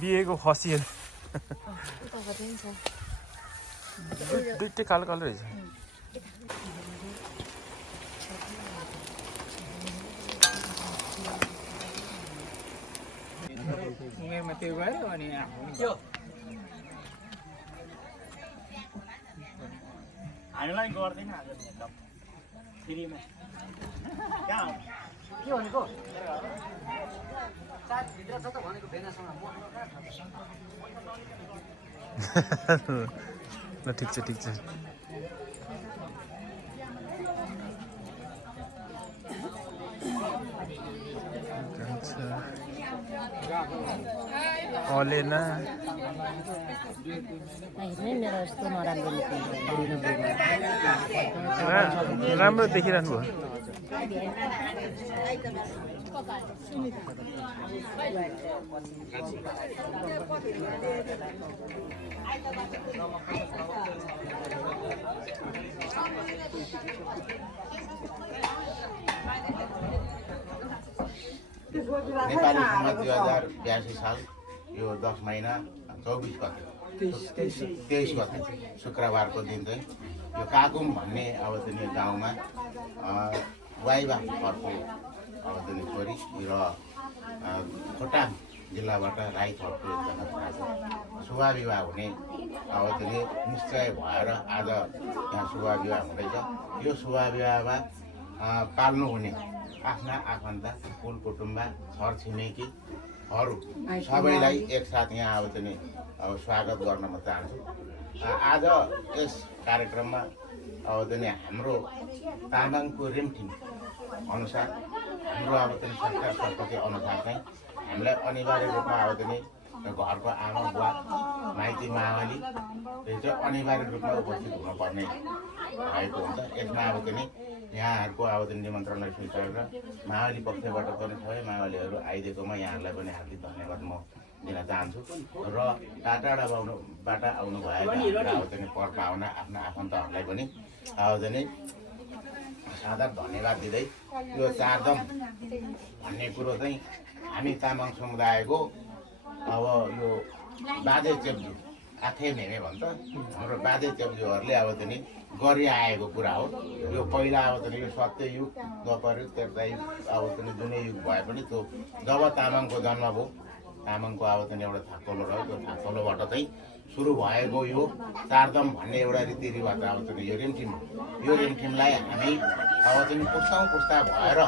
बिहेको खसी दुइटै कालो कालो रहेछ उमेरमा त्यो गयो अनि हामीलाई गर्दैन आज फ्रीमा कहाँ के भनेको भित्र छ त भनेको भेनासँग ल ठिक छ अलेना राम्रो देखिरहनु भयो नेपाली समाज 2082 साल यो 10 महिना 24 गते 23 गते शुक्रबारको दिन चाहिँ यो काकुम भन्ने अब चाहिँ गाउँमा वाइबा घरको अब चाहिँ छोरी र खोटाङ जिल्लाबाट राई घरको एकजना छोराको शुभ विवाह हुने अब चाहिँ निश्चय भएर आज यहाँ शुभ विवाह हुँदैछ। यो शुभ विवाहमा पाल्नु हुने आफ्ना आफन्त कुल कुटुम्ब छर छिमेकीहरू सबैलाई एकसाथ यहाँ अब चाहिँ अब स्वागत गर्न म चाहन्छु। आज यस कार्यक्रममा अब चाहिँ हाम्रो तामाङको रिमठिम अनुसार हाम्रो अब चाहिँ सरकार संस्कृति अनुसार चाहिँ हामीलाई अनिवार्य रूपमा अब चाहिँ घरको आमा बुवा माइती मावली चाहिँ अनिवार्य रूपमा उपस्थित हुनुपर्ने भएको हुन्छ। यसमा अब चाहिँ यहाँहरूको अब चाहिँ निमन्त्रणलाई स्वीकार र मावली पक्षबाट पनि सबै मावलीहरू आइदिएकोमा यहाँहरूलाई पनि हार्दिक धन्यवाद म दिन चाहन्छु र टाढाबाट आउनु भएका अब चाहिँ पर पाहुना आफ्ना आफन्तहरूलाई पनि अब चाहिँ सादर धन्यवाद दिँदै यो चारधाम भन्ने कुरो चाहिँ हामी तामाङ समुदायको अब यो बाजे चेप्जू आखे नेमे भन्छ हाम्रो बाजे चेप्जूहरूले अब चाहिँ गरिआएको कुरा हो। यो पहिला अब चाहिँ यो सत्ययुग द्वापरयुग त्रेतायुग अब चाहिँ जुनै युग भए पनि त्यो जब तामाङको जन्म भयो तामाङको अब चाहिँ एउटा थाकथलो रह्यो त्यो थाकथलोबाट चाहिँ सुरु भएको यो चारधाम भन्ने एउटा रीतिरिवाज अब चाहिँ यो रिमठिमलाई हामी अब चाहिँ पुस्ता भएर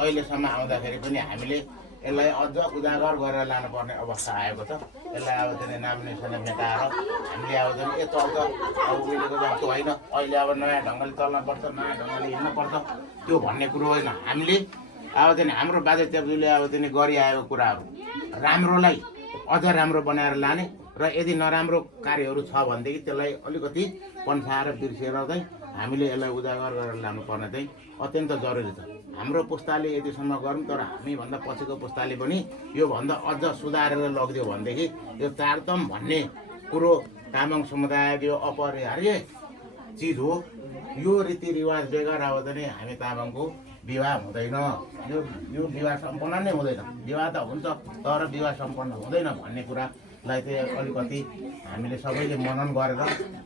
अहिलेसम्म आउँदाखेरि पनि हामीले यसलाई अझ उजागर गरेर लानुपर्ने अवस्था आएको छ। यसलाई अब चाहिँ नाम निशाना मेटाएर हामीले अब चाहिँ यस्तो अब उहिलेको जस्तो होइन अहिले अब नयाँ ढङ्गले चल्नुपर्छ नयाँ ढङ्गले हिँड्नुपर्छ त्यो भन्ने कुरो होइन। हामीले अब चाहिँ हाम्रो बाजे चेप्जूले अब चाहिँ गरिआएको कुराहरू राम्रोलाई अझ राम्रो बनाएर लाने र यदि नराम्रो कार्यहरू छ भनेदेखि त्यसलाई अलिकति पन्साएर बिर्सेर चाहिँ हामीले यसलाई उजागर गरेर लानुपर्ने चाहिँ अत्यन्त जरुरी छ। हाम्रो पुस्ताले यतिसम्म गरौँ तर हामीभन्दा पछिको पुस्ताले पनि योभन्दा अझ सुधारेर लगिदियो भनेदेखि यो चारधाम भन्ने कुरो तामाङ समुदायको यो अपरिहार्य चिज हो। यो रीतिरिवाज बेगर अब चाहिँ हामी तामाङको विवाह हुँदैन। यो विवाह सम्पन्न नै हुँदैन। विवाह त हुन्छ तर विवाह सम्पन्न हुँदैन भन्ने कुरालाई चाहिँ अलिकति हामीले सबैले मनन गरेर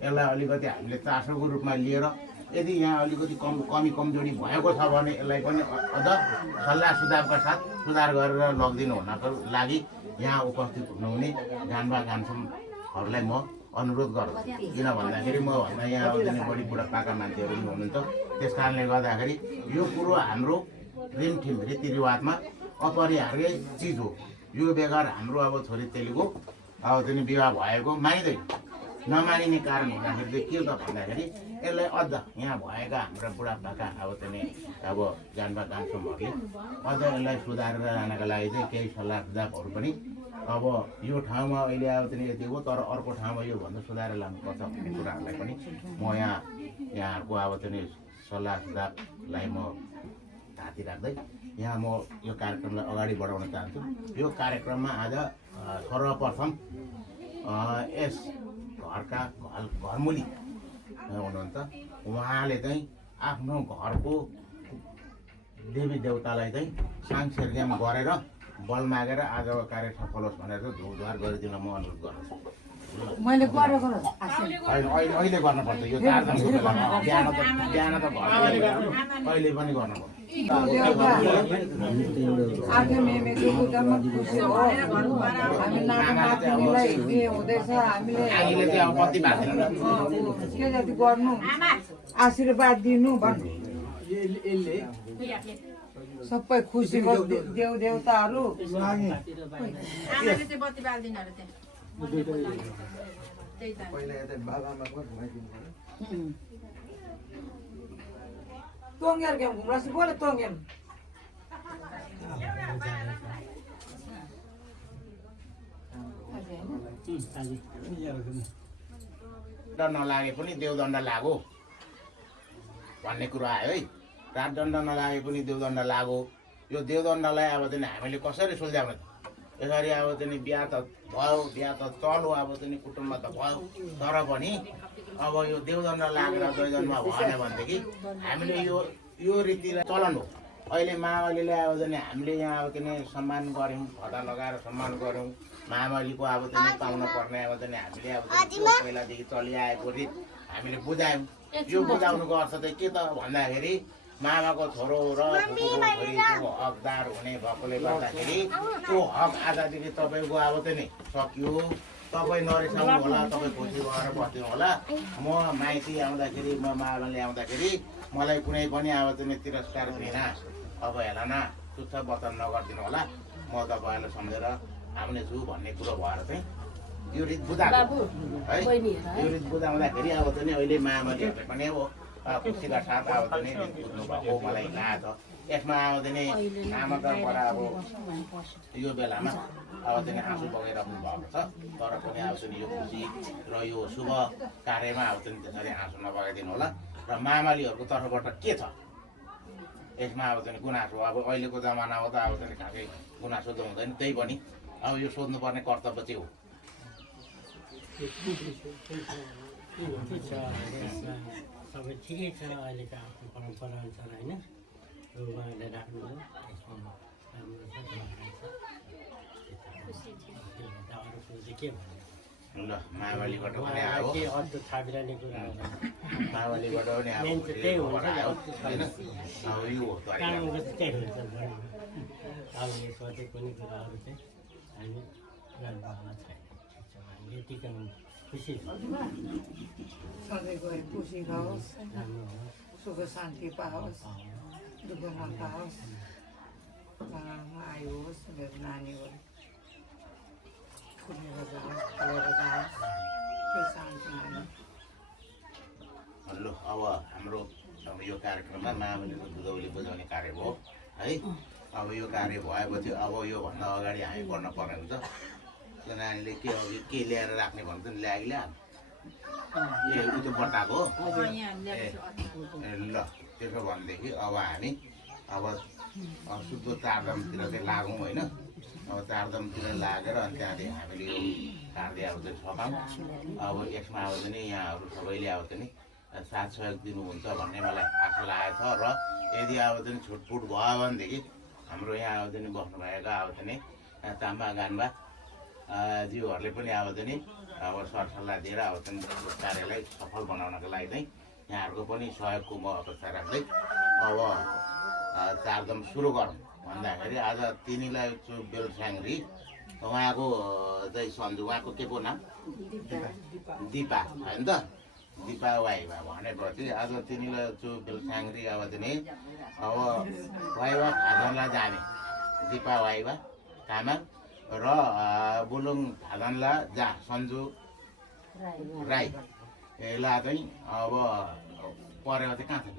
यसलाई अलिकति हामीले चासोको रूपमा लिएर यदि यहाँ अलिकति कमी कमजोरी भएको छ भने यसलाई पनि अझ सल्लाह सुझावका साथ सुधार गरेर लगिदिनु हुनको लागि यहाँ उपस्थित हुनुहुने गान्बा गान्सुमहरूलाई म अनुरोध गर्छु। किन भन्दाखेरि म भन्दा यहाँ आउँदैन बढी बुढापाका मान्छेहरू पनि हुनुहुन्छ। त्यस कारणले गर्दाखेरि यो कुरो हाम्रो रिमठिम रीतिरिवाजमा अपरिहार्य चिज हो। यो बेगर हाम्रो अब छोरी चेलीको अब चाहिँ विवाह भएको मानिँदैन। नमानिने कारण हुँदाखेरि चाहिँ के त भन्दाखेरि यसलाई अझ यहाँ भएका हाम्रा बुढापाका अब चाहिँ अब गान्बा गान्सुमहरूले अझ यसलाई सुधारेर लानका लागि चाहिँ केही सल्लाह सुझावहरू पनि अब यो ठाउँमा अहिले अब चाहिँ यति हो तर अर्को ठाउँमा योभन्दा सुधारेर लानुपर्छ भन्ने कुराहरूलाई पनि म यहाँहरूको अब चाहिँ सल्लाह सुझावलाई म थाती राख्दै यहाँ म यो कार्यक्रमलाई अगाडि बढाउन चाहन्छु। यो कार्यक्रममा आज सर्वप्रथम यस घरका घरमुली हुनुहुन्छ उहाँले चाहिँ आफ्नो घरको देवी देवतालाई चाहिँ साङसेर्ग्याम गरेर बल मागेर आजको कार्य सफल होस् भनेर धुधुवार गरिदिन म अनुरोध गर्छु मैले गरेको अहिले गर्नुपर्छ यो 4 दिनको बेलामा बिहान त कहिले पनि गर्नुपर्छ आज मेमेको जन्म खुसी हो हामी नानीलाई के हुँदैछ हामीले हामीले चाहिँ अब कति बाँधिन के जति गर्नु आशीर्वाद दिनु भन्नु सबै खुसी होस् देव देवताहरू तोङ्गेर गेम घुम्रा से बोले तोङ्गेर नलागे पनि देवदण्ड लागो भन्ने कुरा आयो है राजदण्ड नलागे पनि देवदण्ड लागो यो देवदण्डलाई अब चाहिँ हामीले कसरी सुल्झाउने यसरी अब चाहिँ बिहा त भयो बिहा त चल्यो अब चाहिँ कुटुम्ब त भयो तर पनि अब यो देवदण्ड लागेर द्वैदण्डमा भएन भनेदेखि हामीले यो रीतिलाई चलन हो अहिले माओवालीले अब चाहिँ हामीले यहाँ अब चाहिँ सम्मान गऱ्यौँ खदा लगाएर सम्मान गऱ्यौँ माओवालीको अब चाहिँ पाउन पर्ने अब चाहिँ हामीले अब पहिलादेखि चलिआएको रीत हामीले बुझायौँ यो बुझाउनुको अर्थ चाहिँ के त भन्दाखेरि मामाको छोरो र फुपूको छोरीको हकदार हुने भएकोले गर्दाखेरि त्यो हक आजदेखि तपाईँको अब चाहिँ नि सकियो तपाईँ नरिसाउनु होला तपाईँ खुसी भएर बस्दिनु होला म माइती आउँदाखेरि म मामाले आउँदाखेरि मलाई कुनै पनि अब चाहिँ तिरस्कार घृणा अवहेलना तुच्छ वचन नगरिदिनु होला म तपाईँहरूलाई सम्झेर आउने छु भन्ने कुरो भएर चाहिँ यो रीत बुझाएको है यो रीत बुझाउँदाखेरि अब चाहिँ अहिले मामाले पनि हो खुसीका साथ अब चाहिँ बुझ्नु भएको मलाई लाग्छ यसमा अब चाहिँ आमाका अब यो बेलामा अब चाहिँ आँसु बगाइराख्नु भएको छ तर पनि अब चाहिँ यो खुसी र यो शुभ कार्यमा अब चाहिँ त्यसरी आँसु नबगाइदिनु होला र मामालीहरूको तर्फबाट के छ यसमा अब चाहिँ गुनासो अब अहिलेको जमानामा त अब चाहिँ खासै गुनासो त हुँदैन त्यही पनि अब यो सोध्नुपर्ने कर्तव्य चाहिँ हो सबै ठिकै छ अहिलेको आफ्नो परम्परा अनुसार होइन उहाँले राख्नुभयो यसमा राम्रो छ अरू कुरो चाहिँ के भन्नु ल माओवालीबाट पनि आयो के अरू थाबिरहने कुरा माओवालीबाट पनि मेन चाहिँ त्यही हुन्छ होइन अब यो हो कानुनको चाहिँ त्यही हुन्छ अब यो सोचेको पनि कुराहरू चाहिँ हामी गर्नुभएको छैन हामी यतिकै खुसी सधैँ गए खुसी रहोस् राम्रो होस् सुख शान्ति पाओस् दुःख नपाओस् आयो होस् मेरो नानीहरू खुलेर जाओस् खुलेर जाओस् त्यो चाहन्छु हामी ल अब हाम्रो अब यो कार्यक्रममा माओवालीको दुधौली बुझाउने कार्य भयो है अब यो कार्य भएपछि अब योभन्दा अगाडि हामी गर्न पर्ने हुन्छ त्यो नानीले के ल्याएर राख्ने भन्छ नि ल्याइल्या ए उ त्यो बट्टाको ल त्यसो भनेदेखि अब हामी अब शुद्ध चारधामतिर चाहिँ लागौँ होइन अब चारधामतिर लागेर अनि त्यहाँदेखि हामीले यो कार्य अब चाहिँ सघाउँ अब यसमा अब चाहिँ यहाँहरू सबैले अब चाहिँ साथ सहयोग दिनुहुन्छ भन्ने मलाई आशा लागेको छ र यदि अब चाहिँ छुटपुट भयो भनेदेखि हाम्रो यहाँ अब चाहिँ बस्नुभएका अब चाहिँ ताम्बा गान्बा जीवहरूले पनि अब चाहिँ अब सरसल्लाह दिएर अब चाहिँ कार्यलाई सफल बनाउनको लागि चाहिँ यहाँहरूको पनि सहयोगको म अपेक्षा राख्दै अब चारधाम सुरु गरौँ भन्दाखेरि आज तिनीलाई बेल स्याङ्री उहाँको चाहिँ सन्जु उहाँको के को नाम दिपा होइन त दिपा वाइवा भनेपछि आज तिनीलाई बेल स्याङ्री अब चाहिँ अब वाइवा खाजनलाई जाने दिपा वाइवा तामाङ र बुलुङ थादनला जा सन्जु राई यसलाई चाहिँ अब परेर चाहिँ कहाँ छ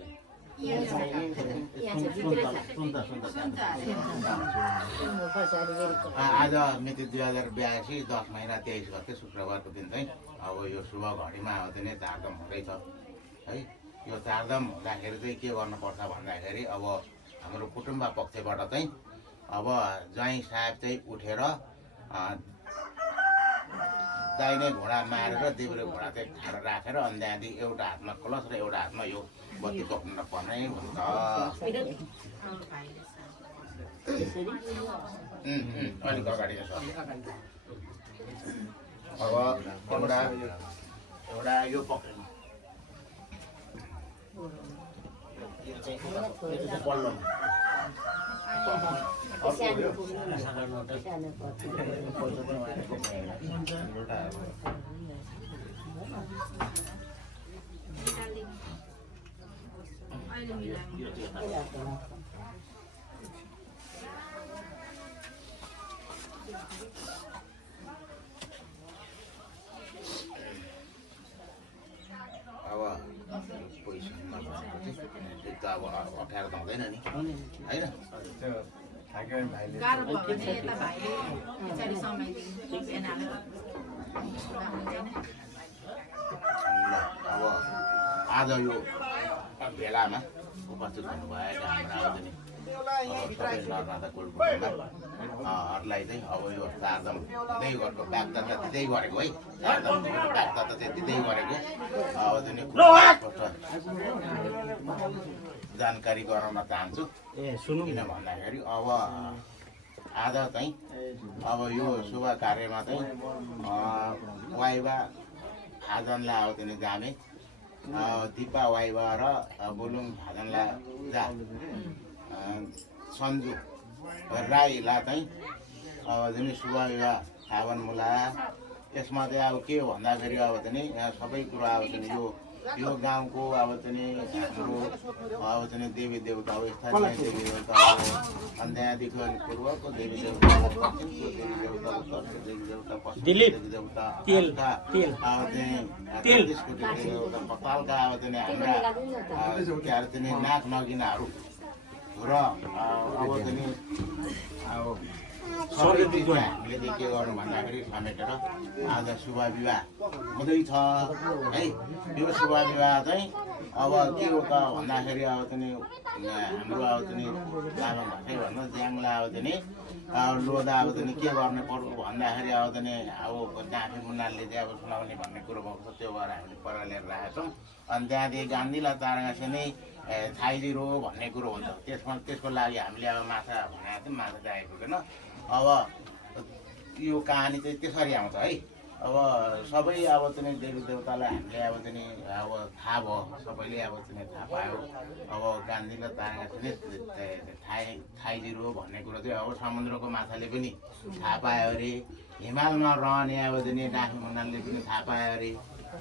आज मिति 2082 10 महिना 23 गते शुक्रबारको दिन चाहिँ अब यो शुभ घडीमा अब चाहिँ चारधाम हुँदैछ है यो चारधाम हुँदाखेरि चाहिँ के गर्नुपर्छ भन्दाखेरि अब हाम्रो कुटुम्ब पक्षबाट चाहिँ अब ज्वाइँ साहेब चाहिँ उठेर दाहिने घोडा मारेर देब्रे घोडा चाहिँ खाएर राखेर अनि त्यहाँदेखि एउटा हातमा कलश र एउटा हातमा यो बत्ती पक्रिन पर्ने हुन्छ अलिक अगाडि छ अब एउटा यो पक्रिनु यो चाहिँ पल्लोमा अब पैसा नभएको त अब अप्ठ्यारो त हुँदैन नि होइन गाह्रो भयो भने यता भाइले पछाडि समाइदिनु भेनाले अब आज यो भेलामा उपस्थित हुनुभएको हाम्रो आउँदैन सबै नर्मदा कोलकोटहरूलाई चाहिँ अब यो चारदाम दिँदै गरेको बागदाता दिँदै गरेको है चारदाम बागदाता चाहिँ दिँदै गरेको अब चाहिँ जानकारी गराउन चाहन्छु किन भन्दाखेरि अब आज चाहिँ अब यो शुभ कार्यमा चाहिँ वाइवा फाजनलाई अब चाहिँ जाने दिपा वाइवा र बुलुङ फाजनलाई जा सन्जु राईलाई चाहिँ अब जुन शुभ विवाह फागन मुला यसमा चाहिँ अब के हो भन्दाखेरि अब चाहिँ यहाँ सबै कुरा अब चाहिँ यो गाउँको अब चाहिँ हाम्रो अब चाहिँ देवी देवता हो स्थानीय देवी देवता हो अनि त्यहाँदेखि अनि पूर्वको देवी देवता पश्चिमको देवी देवता उत्तरको देवी देवता पश्चिमको देवी देवता अब चाहिँ त्यसको देवी देवता पतालका अब चाहिँ हाम्रा के अरे चाहिँ नाक नगिनाहरू र अब चाहिँ अब सबै चिजमा हामीले चाहिँ के गर्नु भन्दाखेरि समेटेर आज शुभ विवाह हुँदैछ है यो शुभ विवाह चाहिँ अब के हो त भन्दाखेरि अब चाहिँ हाम्रो अब चाहिँ लामा भाषै भन्नु ज्याङलाई अब चाहिँ लोदा अब चाहिँ के गर्ने पर्यो भन्दाखेरि अब चाहिँ अब डाँफे मुन्नाले चाहिँ अब सुनाउने भन्ने कुरो भएको छ त्यो भएर हामीले पर लिएर राखेका छौँ अनि त्यहाँदेखि गान्धीलाई तारागाँसे नै थाइजिरो भन्ने कुरो हुन्छ त्यसको लागि हामीले अब माछा भनेको थियौँ माछा चाहिँ आइपुगेन अब यो कहानी चाहिँ त्यसरी आउँछ है अब सबै अब चाहिँ देवी देवतालाई हामीले अब चाहिँ अब थाहा भयो सबैले अब चाहिँ थाहा पायो अब गान्धीलाई तारागाँसे थाइजिरो भन्ने कुरो चाहिँ अब समुद्रको माछाले पनि थाहा पायो अरे हिमालमा रहने अब चाहिँ डाँफे मुन्नाले पनि थाहा पायो अरे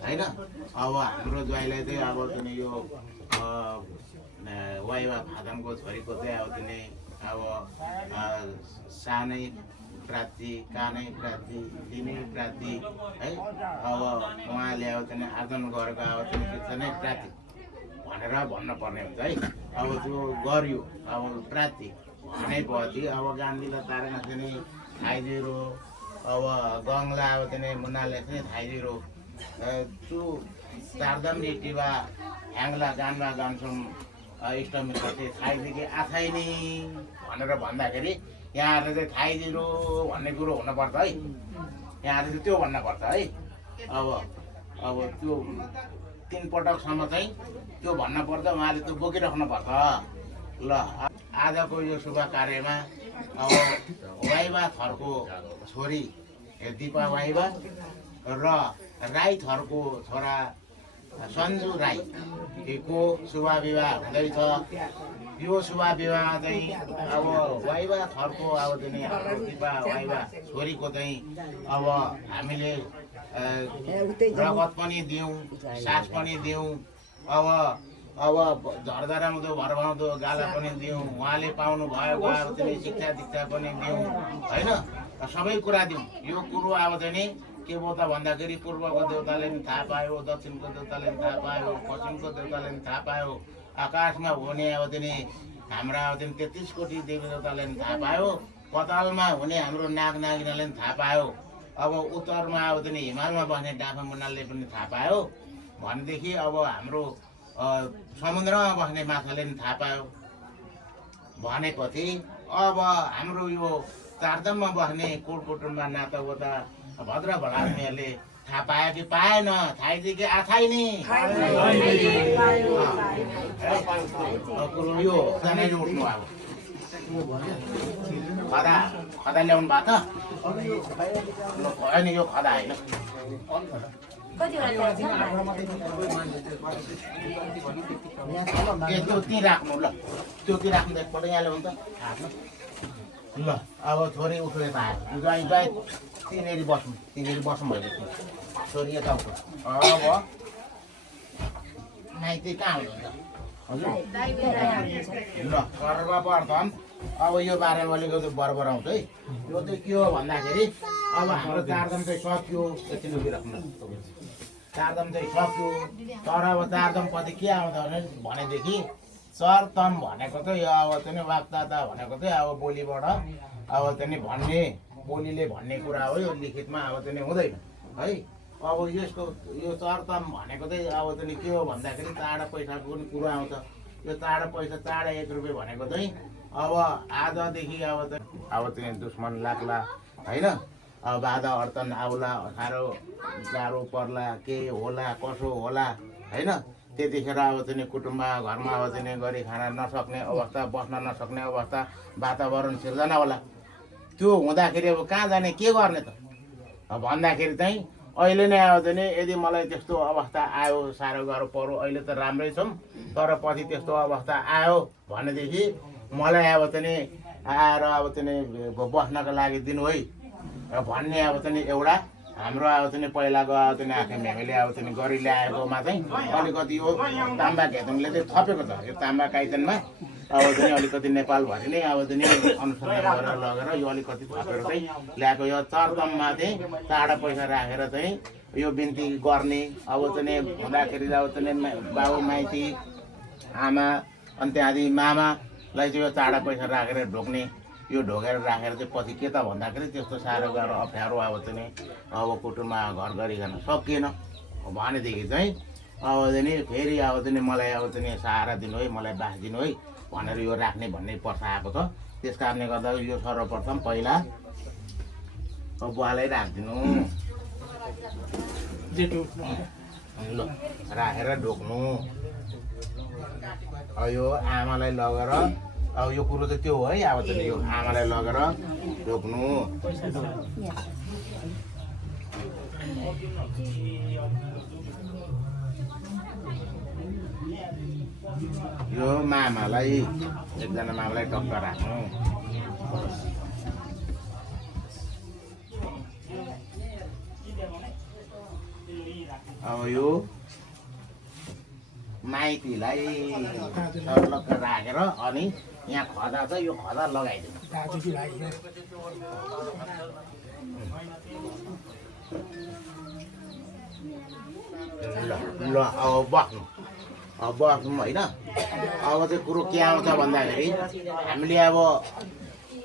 होइन अब हाम्रो ज्वाइँलाई चाहिँ अब चाहिँ यो वाइवा फादनको छोरीको चाहिँ अब चाहिँ अब सानै प्राप्ति कानै प्राप्ति दिनै प्राप्ति है अब उहाँले अब चाहिँ आर्जन गरेको अब चाहिँ शिक्षा नै प्राप्ति भनेर भन्नुपर्ने हुन्छ है अब त्यो गर्यो अब प्राप्ति भनेपछि अब गान्धीलाई तारागाँसे नै थाइजिरो अब गङलाई अब चाहिँ मुन्नाले चाहिँ थाइजिरो त्यो चारदाम रेटिवा ह्याङ्ला गानमा गान्छौँ इष्टमित्र चाहिँ थाइदिके आथाइ नै भनेर भन्दाखेरि यहाँहरूले चाहिँ थाइजिरो भन्ने कुरो हुनुपर्छ है यहाँहरूले चाहिँ त्यो भन्नुपर्छ है अब त्यो 3 पटकसम्म चाहिँ त्यो भन्नुपर्छ उहाँले त्यो बोकिराख्नुपर्छ ल आजको यो शुभ कार्यमा अब वाइवा थरको छोरी दिपा वाइवा र राई थरको छोरा सन्जु राईको शुभ विवाह हुँदैछ यो शुभ विवाह चाहिँ अब वाइवा थरको अब चाहिँ हाम्रो दिपा वाइवा छोरीको चाहिँ अब हामीले रगत पनि दियौँ सास पनि दियौँ अब झर्दा राम्रो भरभाउँदो गाला पनि दियौँ उहाँले पाउनु भएको अब चाहिँ शिक्षा दीक्षा पनि दियौँ होइन सबै कुरा दिउँ यो कुरो अब चाहिँ के भयो त भन्दाखेरि पूर्वको देवताले पनि थाहा पायो दक्षिणको देवताले पनि थाहा पायो पश्चिमको देवताले पनि थाहा पायो आकाशमा हुने अब चाहिँ हाम्रा अब चाहिँ 33 कोटी देवी देवताले पनि थाहा पायो पतालमा हुने हाम्रो नाग नागिनाले पनि थाहा पायो अब उत्तरमा अब चाहिँ हिमालमा बस्ने डाँफे मुन्नाले पनि थाहा पायो भनेदेखि अब हाम्रो समुद्रमा बस्ने माछाले पनि थाहा पायो भनेपछि अब हाम्रो यो चारदाममा बस्ने कुलकुटुम्बा नातागोता भद्र भलादमीहरूले थाहा पायो कि पाएन थाइदिए कि आथाइ नि कुरो यो जानै उठ्नु अब खदा खदा ल्याउनु भएको त भयो नि यो खदा होइन कतिवटा ए त्यो ती राख्नु ल त्यो ती राख्नु त एकपल्ट यहाँ ल्याउनु त हातमा ल अब छोरी उठ्ने त आयो ज्वाइँ ज्वाइँ तिनीहरू बस्नु भइले छोरी यता उठ्नु अब माइती कहाँ हुनुहुन्छ हजुर ल सर्वप्रथम अब यो बारेवालीको चाहिँ बरबर आउँछ है यो चाहिँ के हो भन्दाखेरि अब हाम्रो चारदाम चाहिँ सक्यो एकछिन उभिराख्नु चारदाम चाहिँ सक्यो तर अब चारदामपछि के आउँछ भनेदेखि सरतम भनेको चाहिँ यो अब चाहिँ वाक्ताता भनेको चाहिँ अब बोलीबाट अब चाहिँ भन्ने बोलीले भन्ने कुरा हो यो लिखितमा अब चाहिँ हुँदैन है अब यसको यो चरतम भनेको चाहिँ अब चाहिँ के हो भन्दाखेरि चाँडा पैसाको पनि कुरो आउँछ यो चाँडा पैसा चाँडा 1 रुपियाँ भनेको चाहिँ अब आजदेखि अब चाहिँ दुश्मन लाग्ला होइन अब बाधा अड्तन आउला अठारो गाह्रो पर्ला के होला कसो होला होइन त्यतिखेर अब चाहिँ कुटुम्ब घरमा अब चाहिँ गरी खान नसक्ने अवस्था बस्न नसक्ने अवस्था वातावरण सिर्जना होला त्यो हुँदाखेरि अब कहाँ जाने के गर्ने त भन्दाखेरि चाहिँ अहिले नै अब चाहिँ यदि मलाई त्यस्तो अवस्था आयो साह्रो गाह्रो पर्यो अहिले त राम्रै छौँ तर पछि त्यस्तो अवस्था आयो भनेदेखि मलाई अब चाहिँ आएर अब चाहिँ बस्नको लागि दिनु है भन्ने अब चाहिँ एउटा हाम्रो अब चाहिँ पहिलाको अब चाहिँ आँखे मेमेले अब चाहिँ गरी ल्याएकोमा चाहिँ अलिकति यो ताम्बा घेतुङले चाहिँ थपेको छ यो ताम्बा काइतनमा अब चाहिँ अलिकति नेपालभरि नै अब चाहिँ अनुसन्धान गरेर लगेर यो अलिकति थपेर चाहिँ ल्याएको यो चरदममा चाहिँ चाँडा पैसा राखेर चाहिँ यो बिन्ती गर्ने अब चाहिँ हुँदाखेरि अब चाहिँ बाबु माइती आमा अनि त्यहाँदेखि मामालाई चाहिँ यो चाँडा पैसा राखेर ढोक्ने यो ढोकेर राखेर चाहिँ पछि के त भन्दाखेरि त्यस्तो साह्रो गाह्रो अप्ठ्यारो अब चाहिँ अब कुटुम्बमा घर गरिकन सकिएन भनेदेखि चाहिँ अब चाहिँ फेरि अब चाहिँ मलाई अब चाहिँ सहारा दिनु है मलाई बास दिनु है भनेर यो राख्ने भन्ने प्रथा आएको छ त्यस कारणले गर्दा यो सर्वप्रथम पहिला बुवालाई राखिदिनु ल राखेर ढोक्नु यो आमालाई लगेर अब यो कुरो चाहिँ त्यो हो है अब चाहिँ यो आमालाई लगेर ढोक्नु यो मामालाई एकजना मामालाई टक्क राख्नु अब यो माइतीलाई सर्लक्क राखेर अनि यहाँ खदा छ यो खदा लगाइदिनु ल अब बस्नु होइन अब चाहिँ कुरो के आउँछ भन्दाखेरि हामीले अब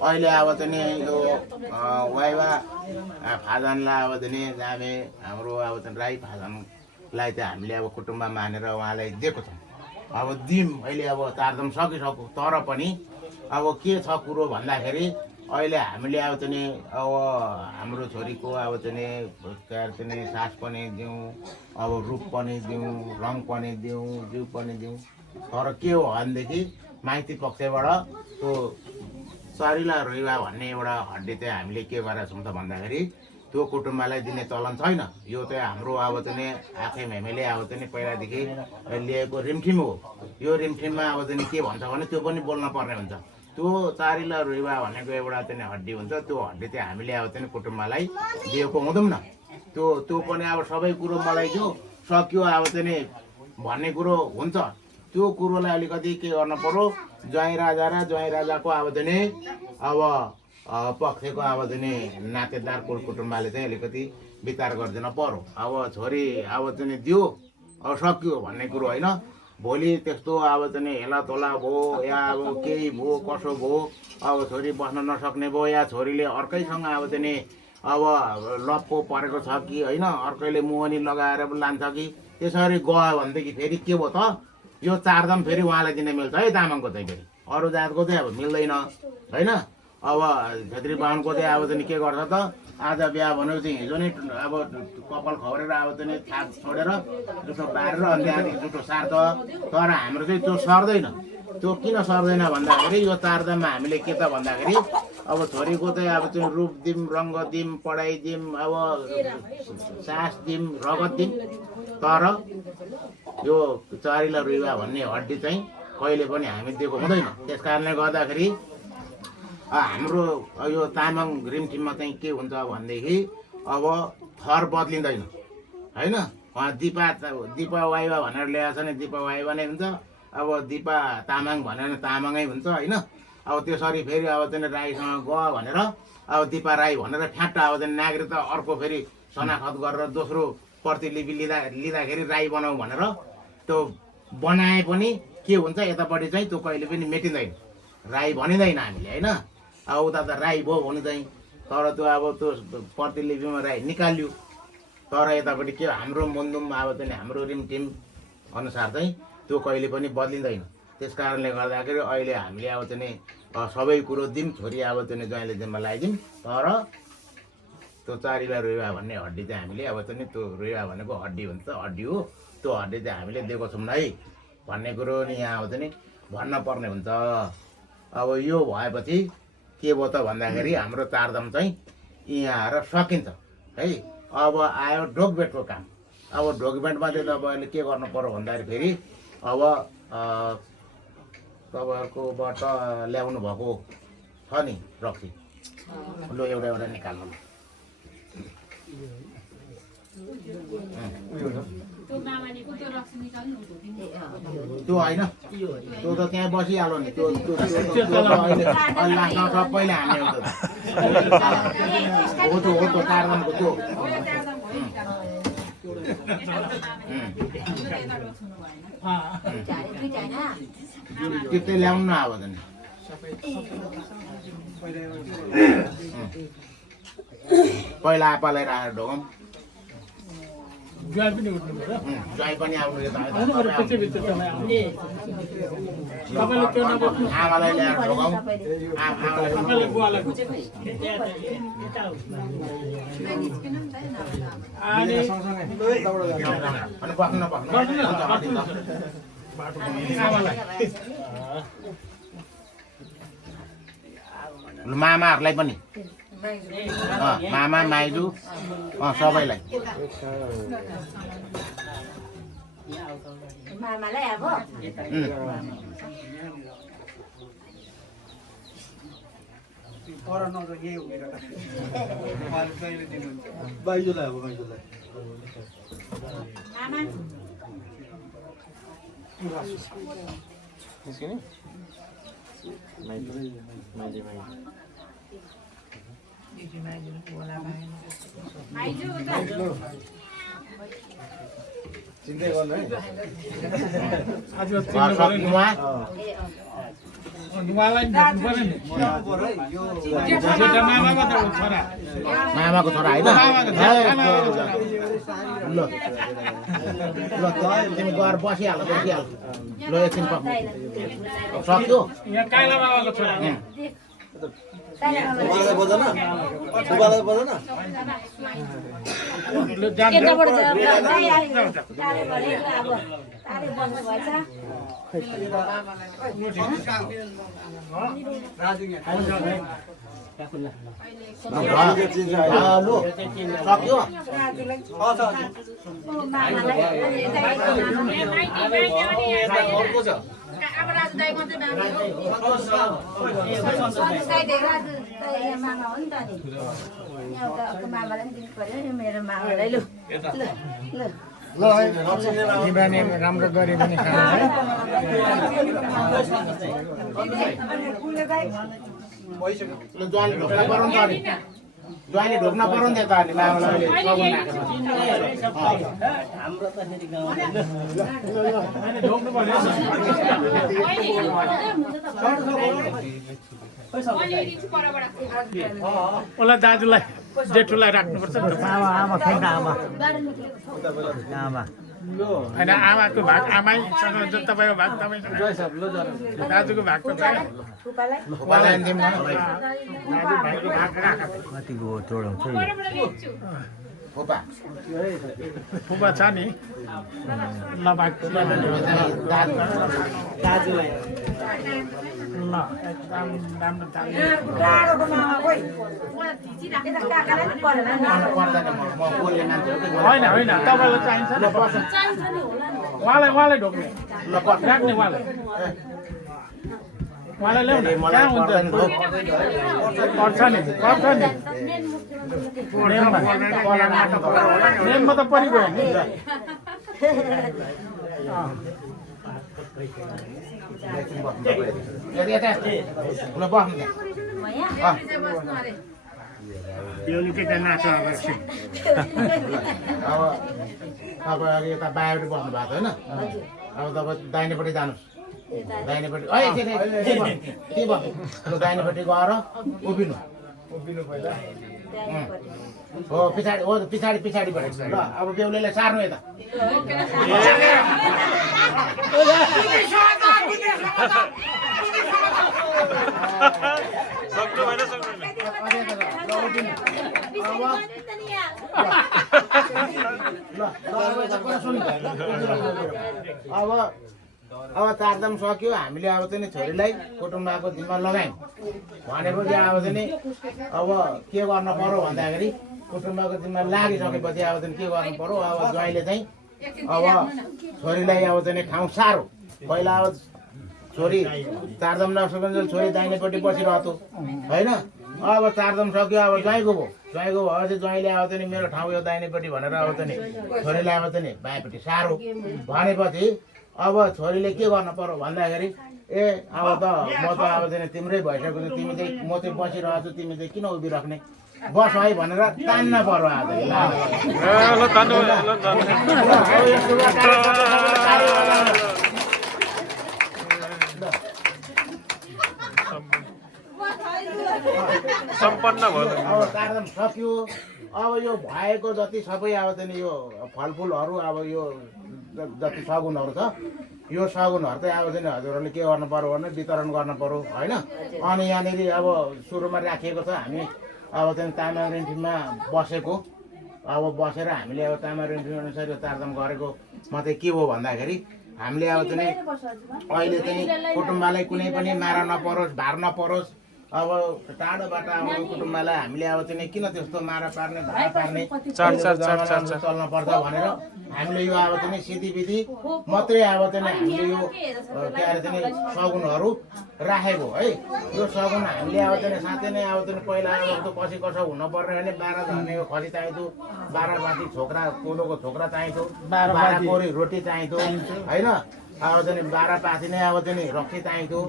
अहिले अब चाहिँ यो वाइवा फाजनलाई अब चाहिँ जामे हाम्रो अब चाहिँ राई फाजनलाई चाहिँ हामीले अब कुटुम्ब मानेर उहाँलाई दिएको छौँ अब दिम अहिले अब चारदम सकिसक्यो तर पनि अब के छ कुरो भन्दाखेरि अहिले हामीले अब चाहिँ अब हाम्रो छोरीको अब चाहिँ सास पनि दिउँ अब रूप पनि दिउँ रङ पनि दिउँ जिउ पनि दिउँ तर के हो भनेदेखि माइती पक्षबाट त्यो सरिला रुइवा भन्ने एउटा हड्डी चाहिँ हामीले के गरेका छौँ त भन्दाखेरि त्यो कुटुम्बलाई दिने चलन छैन यो चाहिँ हाम्रो अब चाहिँ आँखे मेमेले अब चाहिँ पहिलादेखि लिएको रिमठिम हो यो रिमठिममा अब चाहिँ के भन्छ भने त्यो पनि बोल्न पर्ने हुन्छ त्यो चारिला रुइवा भनेको एउटा चाहिँ हड्डी हुन्छ त्यो हड्डी चाहिँ हामीले अब चाहिँ कुटुम्बलाई दिएको हुँदैनौँ न त्यो पनि अब सबै कुरो मलाई जो सक्यो अब चाहिँ भन्ने कुरो हुन्छ त्यो कुरोलाई अलिकति के गर्न पर्यो ज्वाइँ राजा र ज्वाइँ राजाको अब चाहिँ अब पक्षको अब चाहिँ नातेदार कुटुम्बले चाहिँ अलिकति विचार गरिदिन पर्यो अब छोरी अब चाहिँ दियो अब सक्यो भन्ने कुरो होइन भोलि त्यस्तो अब चाहिँ हेला तोला भयो या अब केही भयो कसो भयो अब छोरी बस्न नसक्ने भयो या छोरीले अर्कैसँग अब चाहिँ अब लप्पो परेको छ कि होइन अर्कैले मुहनी लगाएर लान्छ कि त्यसरी गयो भनेदेखि फेरि के भयो त यो चारदम फेरि उहाँलाई दिन मिल्छ है तामाङको चाहिँ फेरि अरू जातको चाहिँ अब मिल्दैन होइन अब छेत्री बाहुनको चाहिँ अब चाहिँ के गर्छ त आज बिहा भनेपछि हिजो नै अब कपाल खौरेर अब चाहिँ थाप छोडेर जुठो बारेर अनि त्यहाँदेखि जुठो सार्छ तर हाम्रो चाहिँ त्यो सर्दैन त्यो किन सर्दैन भन्दाखेरि यो चारधाममा हामीले के त भन्दाखेरि अब छोरीको चाहिँ अब चाहिँ रूप दिउँ रङ्ग दिउँ पढाइ दिउँ अब सास दिउँ रगत दिउँ तर यो चारिला रुवा भन्ने हड्डी चाहिँ कहिले पनि हामी दिएको हुँदैन त्यस कारणले गर्दाखेरि हाम्रो यो तामाङ रिमठिममा चाहिँ के हुन्छ भनेदेखि अब थर बदलिँदैन होइन दिपा वाइवा भनेर ल्याएको छ भने दिपा वाइवा नै हुन्छ अब दिपा तामाङ भनेर तामाङै हुन्छ होइन अब त्यसरी फेरि अब चाहिँ राईसँग ग भनेर अब दिपा राई भनेर फ्याट अब चाहिँ नागरिकता अर्को फेरि शनाखत गरेर दोस्रो प्रतिलिपि लिँदाखेरि राई बनाऊ भनेर त्यो बनाए पनि के हुन्छ यतापट्टि चाहिँ त्यो कहिले पनि मेटिँदैन राई भनिँदैन हामीले होइन अब उता त राई भयो भने चाहिँ तर त्यो अब त्यो प्रतिलिपिमा राई निकाल्यो तर यतापट्टि के हाम्रो मुन्दुम अब चाहिँ हाम्रो रिमटिम अनुसार चाहिँ त्यो कहिले पनि बदलिँदैन त्यस कारणले गर्दाखेरि अहिले हामीले अब चाहिँ सबै कुरो दिउँ छोरी अब चाहिँ ज्वाइँले जिम्मा लगाइदिउँ तर त्यो चारिला रुवा भन्ने हड्डी चाहिँ हामीले अब चाहिँ त्यो रुवा भनेको हड्डी हुन्छ हड्डी हो त्यो हड्डी चाहिँ हामीले दिएको छौँ है भन्ने कुरो नि यहाँ अब चाहिँ भन्न पर्ने हुन्छ अब यो भएपछि के भयो त भन्दाखेरि हाम्रो चारधाम चाहिँ यहाँ आएर सकिन्छ है अब आयो ढोकबेटको काम अब ढोकबेटमा चाहिँ तपाईँहरूले के गर्नु पर्यो भन्दाखेरि फेरि अब तपाईँहरूकोबाट ल्याउनु भएको छ नि रक्सी लु एउटा एउटा निकाल्नु त्यो होइन त्यो त त्यहाँ बसिहाल्यो नि त्यो लास्टमा सबैले हान्ने हो त्यो चारजनको त्यो त्यो ल्याउनु न अब झन् पहिला आपालाई राखेर ढोकौँ ज्वाइँ पनि उठ्नु पर्यो ज्वाइँ पनि आउनु तपाईँले आमालाई ल्याएर ढोकाउँ बुवालाई अनि बस्नु नपर्नु मामाहरूलाई पनि मामा माइजू सबैलाई मामालाई अब बाइजूलाई अब बाइजूलाई मामा चिन्दै गर्नु है आज चिन्नु पर्यो उहाँलाई भेट्नु पर्यो नि मामाको त छोरा मामाको छोरा होइन ल ल तिमी गएर बसिहाल ल एकछिन सक्यो यहाँ काला बाबाको छोरा सक्यो अब राजु दाइ मात्रै मामा हो नि त नि एउटा मामालाई पनि दिनु पर्यो नि मेरो मामालाई लु राम्रो गरे पनि ज्वाइँले ढोक्न पर्यो नि त अनि मामालाई हाम्रो त फेरि गाउँमा उसलाई दाजुलाई जेठुलाई राख्नुपर्छ आमा आमा छैन आमा आमा होइन आमाको भाग आमैसँग हुन्छ तपाईँको भाग तपाईँसँग दाजुको भाग त भयो फुपालाई दिउँ न दाजु भाइको भाग राख कतिको जोडाउँछ फुपा फुपा छ नि ल भाग दाजुलाई ल एकदम राम्रो चाल्यो गाडोको मामा खोइ पर्दैन म बोल्ने मान्छे हो कि होइन होइन तपाईँलाई चाहिन्छ नि उहाँलाई ढोक्ने राख्ने उहाँलाई ल्याउ न कहाँ हुन्छ पर्छ नि नेममा त परिगयो नि ल बस्नु त्यहाँ यो निकै नाच्छ अब अब तपाईँ अघि यता बाहिर बस्नु भएको होइन अब तपाईँ दाहिनेपट्टि जानुहोस् दाहिनेपट्टि के भयो लु दाहिनेपट्टि गएर उभिनु हो पछाडि हो पछाडिपट्टि ल अब बेहुलीलाई सार्नु यता सक्नु भएन सक्नु अब चारदाम सक्यो हामीले अब चाहिँ छोरीलाई कुटुम्बको जिम्मा लगायौँ भनेपछि अब चाहिँ अब के गर्नु पर्यो भन्दाखेरि कुटुम्बको जिम्मा लागिसकेपछि अब चाहिँ के गर्नु पर्यो अब ज्वाइँले चाहिँ अब छोरीलाई अब चाहिँ ठाउँ साह्रो पहिला अब छोरी चारदाम नसकेर छोरी दाहिनेपट्टि बसिरहेको होइन अब चारदाम सक्यो अब ज्वाइँको भयो भएपछि ज्वाइँले अब चाहिँ मेरो ठाउँ यो दाहिनेपट्टि भनेर अब चाहिँ छोरीलाई अब चाहिँ बायाँपट्टि साह्रो भनेपछि अब छोरीले के गर्नु पर्यो भन्दाखेरि ए अब त म त अब चाहिँ तिम्रै भइसकेको छु तिमी चाहिँ म चाहिँ बसिरहेको छु तिमी चाहिँ किन उभिराख्ने बस है भनेर तान्न पर्यो आज सम्पन्न भयो अब कार्यक्रम सक्यो अब यो भएको जति सबै अब चाहिँ यो फलफुलहरू अब यो जति सगुनहरू छ यो सगुनहरू चाहिँ अब चाहिँ हजुरहरूले के गर्नु पर्यो भने वितरण गर्नु पर्यो होइन अनि यहाँनिर अब सुरुमा राखिएको छ हामी अब चाहिँ तामाङ रेन्टीमा बसेको अब बसेर हामीले अब तामाङ रेन्टी अनुसार यो चारदाम गरेको मात्रै के हो भन्दाखेरि हामीले अब चाहिँ अहिले चाहिँ कुटुम्बलाई कुनै पनि मारा नपरोस् भार नपरोस् अब टाढोबाट आउने कुटुम्बलाई हामीले अब चाहिँ किन त्यस्तो मारा पार्ने भाडा पार्ने चल्न पर्छ भनेर हामीले यो अब चाहिँ सिधीविधि मात्रै अब चाहिँ हामीले यो के अरे चाहिँ सगुनहरू राखेको है यो सगुन हामीले अब चाहिँ साथै नै अब चाहिँ पहिला जस्तो कसी कसो हुनुपर्ने भने 12 धर्नेको खसी चाहिन्थ्यो 12 बाटी छोक्रा कोदोको छोक्रा चाहिन्थ्यो 12 कोरी रोटी चाहिन्थ्यो होइन अब चाहिँ 12 पाथी नै अब चाहिँ रक्सी चाहिन्थ्यो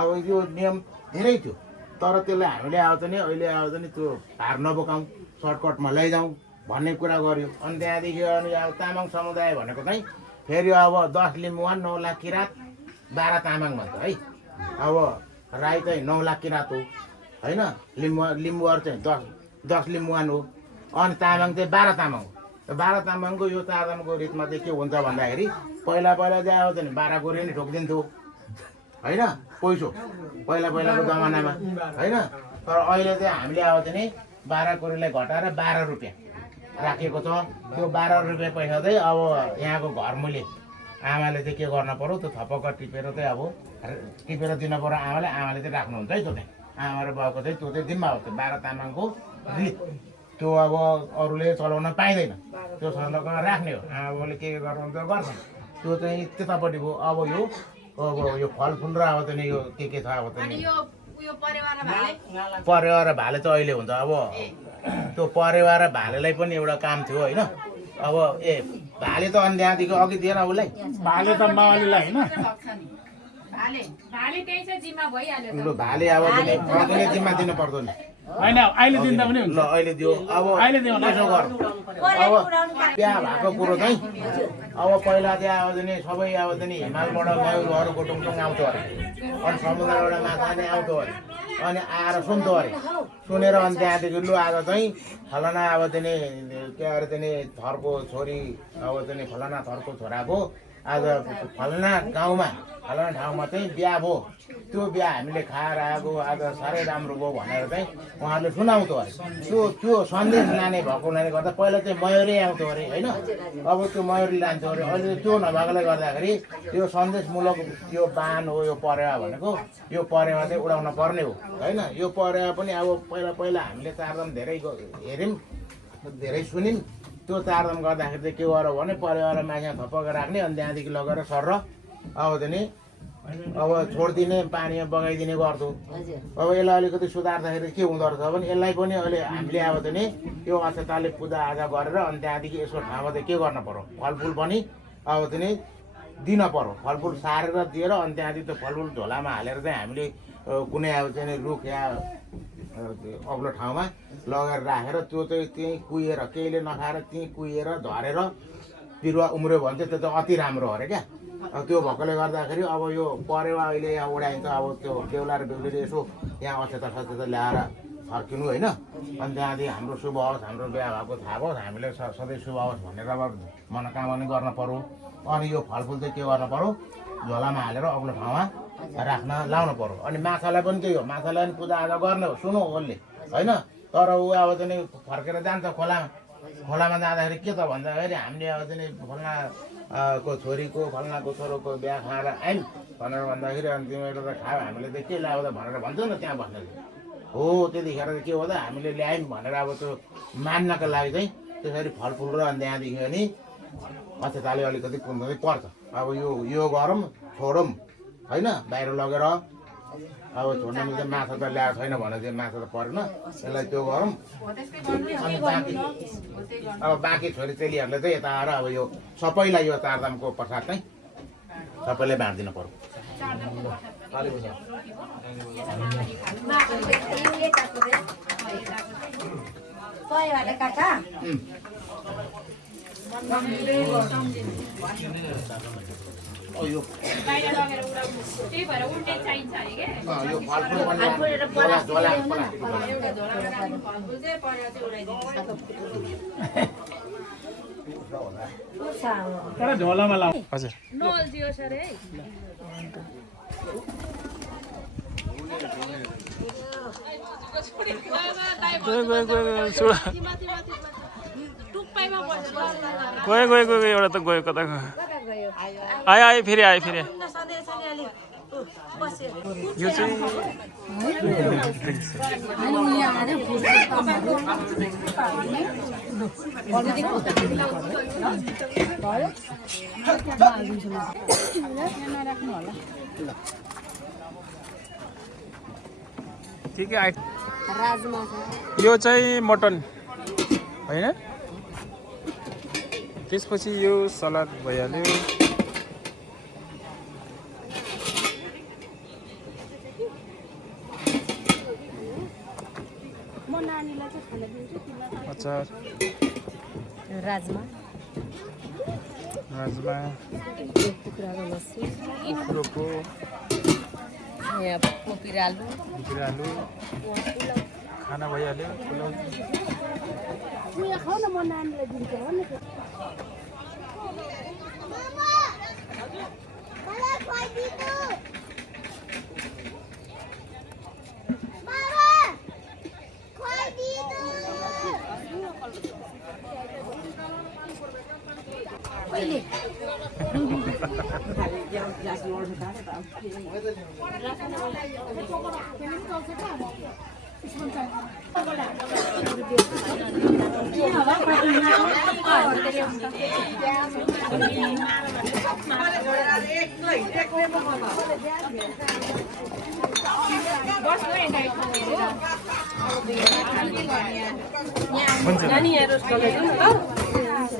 अब यो नियम धेरै थियो तर त्यसलाई हामीले अब चाहिँ अहिले अब चाहिँ त्यो भार नबोकाउँ सर्टकटमा लैजाउँ भन्ने कुरा गर्यो अनि त्यहाँदेखि अनि अब तामाङ समुदाय भनेको चाहिँ फेरि अब 10 लिम्बुवान 9 लाख किरात 12 तामाङ भन्छ है अब राई चाहिँ 9 लाख किरात हो होइन लिम्बुवार चाहिँ 10 लिम्बुवान हो अनि तामाङ चाहिँ 12 तामाङ हो 12 तामाङको यो चारदामको रितमा चाहिँ के हुन्छ भन्दाखेरि पहिला चाहिँ अब चाहिँ 12 गोरे नै ठोकिदिन्थ्यो होइन पैसो पहिलाको जमानामा होइन तर अहिले चाहिँ हामीले अब चाहिँ 12 कोरीलाई घटाएर 12 रुपियाँ राखेको छ त्यो 12 रुपियाँ पैसा चाहिँ अब यहाँको घरमुले आमाले चाहिँ के गर्नु पर्यो त्यो थपक्क टिपेर चाहिँ अब टिपेर दिनु पर्यो आमाले चाहिँ राख्नुहुन्छ है त्यो चाहिँ आमा र बाउको चाहिँ त्यो चाहिँ जिम्मा हो त्यो 12 तामाङको रित त्यो अब अरूले चलाउन पाइँदैन त्यो सर्लकमा राख्ने हो आमा बाउले के गर्नुहुन्छ गर्छ त्यो चाहिँ त्यतापट्टि भयो अब यो फलफुल र अब चाहिँ यो के छ अब चाहिँ परेवा र भाले चाहिँ अहिले हुन्छ अब त्यो परेवा र भालेलाई पनि एउटा काम थियो होइन अब भाले त अनि त्यहाँदेखि अघि दिएन उसलाई भाले त माओलीलाई होइन भाले त्यही चाहिँ जिम्मा भइहाल्यो भाले अब जिम्मा दिनु पर्छ नि होइन अहिले दिँदा पनि हुन्छ ल अहिले दियो अब अहिले दिउँ ल। यसो गर अब बिहा भएको कुरो चाहिँ अब पहिला चाहिँ अब नि सबै अब नि हिमालबाट मयुरहरूको टुङटुङ आउँथ्यो अरे अनि समुद्रबाट माछा नै आउँथ्यो अरे अनि आएर सुन्थ्यो अरे सुनेर अनि त्यहाँदेखि लु आज चाहिँ फलाना अब नि के अरे नि थरको छोरी अब नि फलाना थरको छोराको आज फलाना गाउँमा फलाना ठाउँमा चाहिँ बिहा भयो त्यो बिहा हामीले खाएर आएको आज साह्रै राम्रो भयो भनेर चाहिँ उहाँहरूले सुनाउँथ्यो अरे त्यो सन्देश लाने भएको हुनाले गर्दा पहिला चाहिँ मयुरै आउँथ्यो अरे होइन अब त्यो मयुरले लान्थ्यो अरे अहिले त्यो नभएकोले गर्दाखेरि यो सन्देशमूलक यो बाण हो यो परेवा भनेको यो परेवा चाहिँ उडाउन पर्ने हो होइन यो परेवा पनि अब पहिला हामीले चारदाम धेरै हेऱ्यौँ धेरै सुन्यौँ त्यो चारदाम गर्दाखेरि चाहिँ के गर्यो भने परेवालाई मान्छे थपक्क राख्ने अनि त्यहाँदेखि लगेर सर अब चाहिँ नि अब छोडिदिने पानीमा बगाइदिने गर्थ्यो अब यसलाई अलिकति सुधार्दाखेरि के हुँदो रहेछ भने यसलाई पनि अहिले हामीले अब चाहिँ नि यो अक्षताले पूजाआजा गरेर अनि त्यहाँदेखि यसको ठाउँमा चाहिँ के गर्न पर्यो फलफुल पनि अब चाहिँ नि दिन पर्यो फलफुल सारेर दिएर अनि त्यहाँदेखि त्यो फलफुल झोलामा हालेर चाहिँ हामीले कुनै अब चाहिँ रुख या अग्लो ठाउँमा लगेर राखेर त्यो चाहिँ त्यहीँ कुहिएर केहीले नखाएर त्यहीँ कुहिएर झरेर बिरुवा उम्रियो भने चाहिँ त्यो चाहिँ अति राम्रो अरे क्या त्यो भएकोले गर्दाखेरि अब यो परेवा अहिले यहाँ उडाइन्छ अब त्यो बेहुला र बेहुलीले यसो यहाँ अक्षता सचेता ल्याएर फर्किनु होइन अनि त्यहाँदेखि हाम्रो शुभ होस् हाम्रो बिहा भएको थाहा होस् हामीले सधैँ शुभ होस् भनेर अब मनोकामना गर्न पर्यो अनि यो फलफुल चाहिँ के गर्न पर्यो झोलामा हालेर अग्लो ठाउँमा राख्न लाउनु पर्यो अनि माछालाई पनि त्यही हो माछालाई पनि पूजाआजा गर्ने हो सुनौ उसले होइन तर ऊ अब चाहिँ फर्केर जान्छ खोलामा जाँदाखेरि के त भन्दाखेरि हामीले अब चाहिँ फल्ना को छोरीको फल्नाको छोरोको बिहा खाएर आयौँ भनेर भन्दाखेरि अनि तिमीहरू त खायो हामीले त के ल्याउँदा भनेर भन्छ नि त्यहाँ बस्ने हो त्यतिखेर चाहिँ के हो त हामीले ल्यायौँ भनेर अब त्यो मान्नको लागि चाहिँ त्यसरी फलफुल र अनि त्यहाँदेखि अनि अक्षताले अलिकति कुन्दै पर्छ अब यो गरौँ छोडौँ होइन बाहिर लगेर अब छोड्न मिल्छ माछा त ल्याएको छैन भने चाहिँ माछा त परेन यसलाई त्यो गरौँ अनि अब बाँकी छोरी चेलीहरूले चाहिँ यता आएर अब यो सबैलाई यो चारदामको प्रसाद चाहिँ सबैले बाँडिदिनु पर्यो यो फलफुल तर झोलामा लाउँ हजुर गयो एउटा त गयो कता गयो आयो फेरि यो चाहिँ के यो चाहिँ मटन होइन त्यसपछि यो सलाद भइहाल्यो अचार राजमा कुखुराको कोपिरालु खाना भइहाल्यो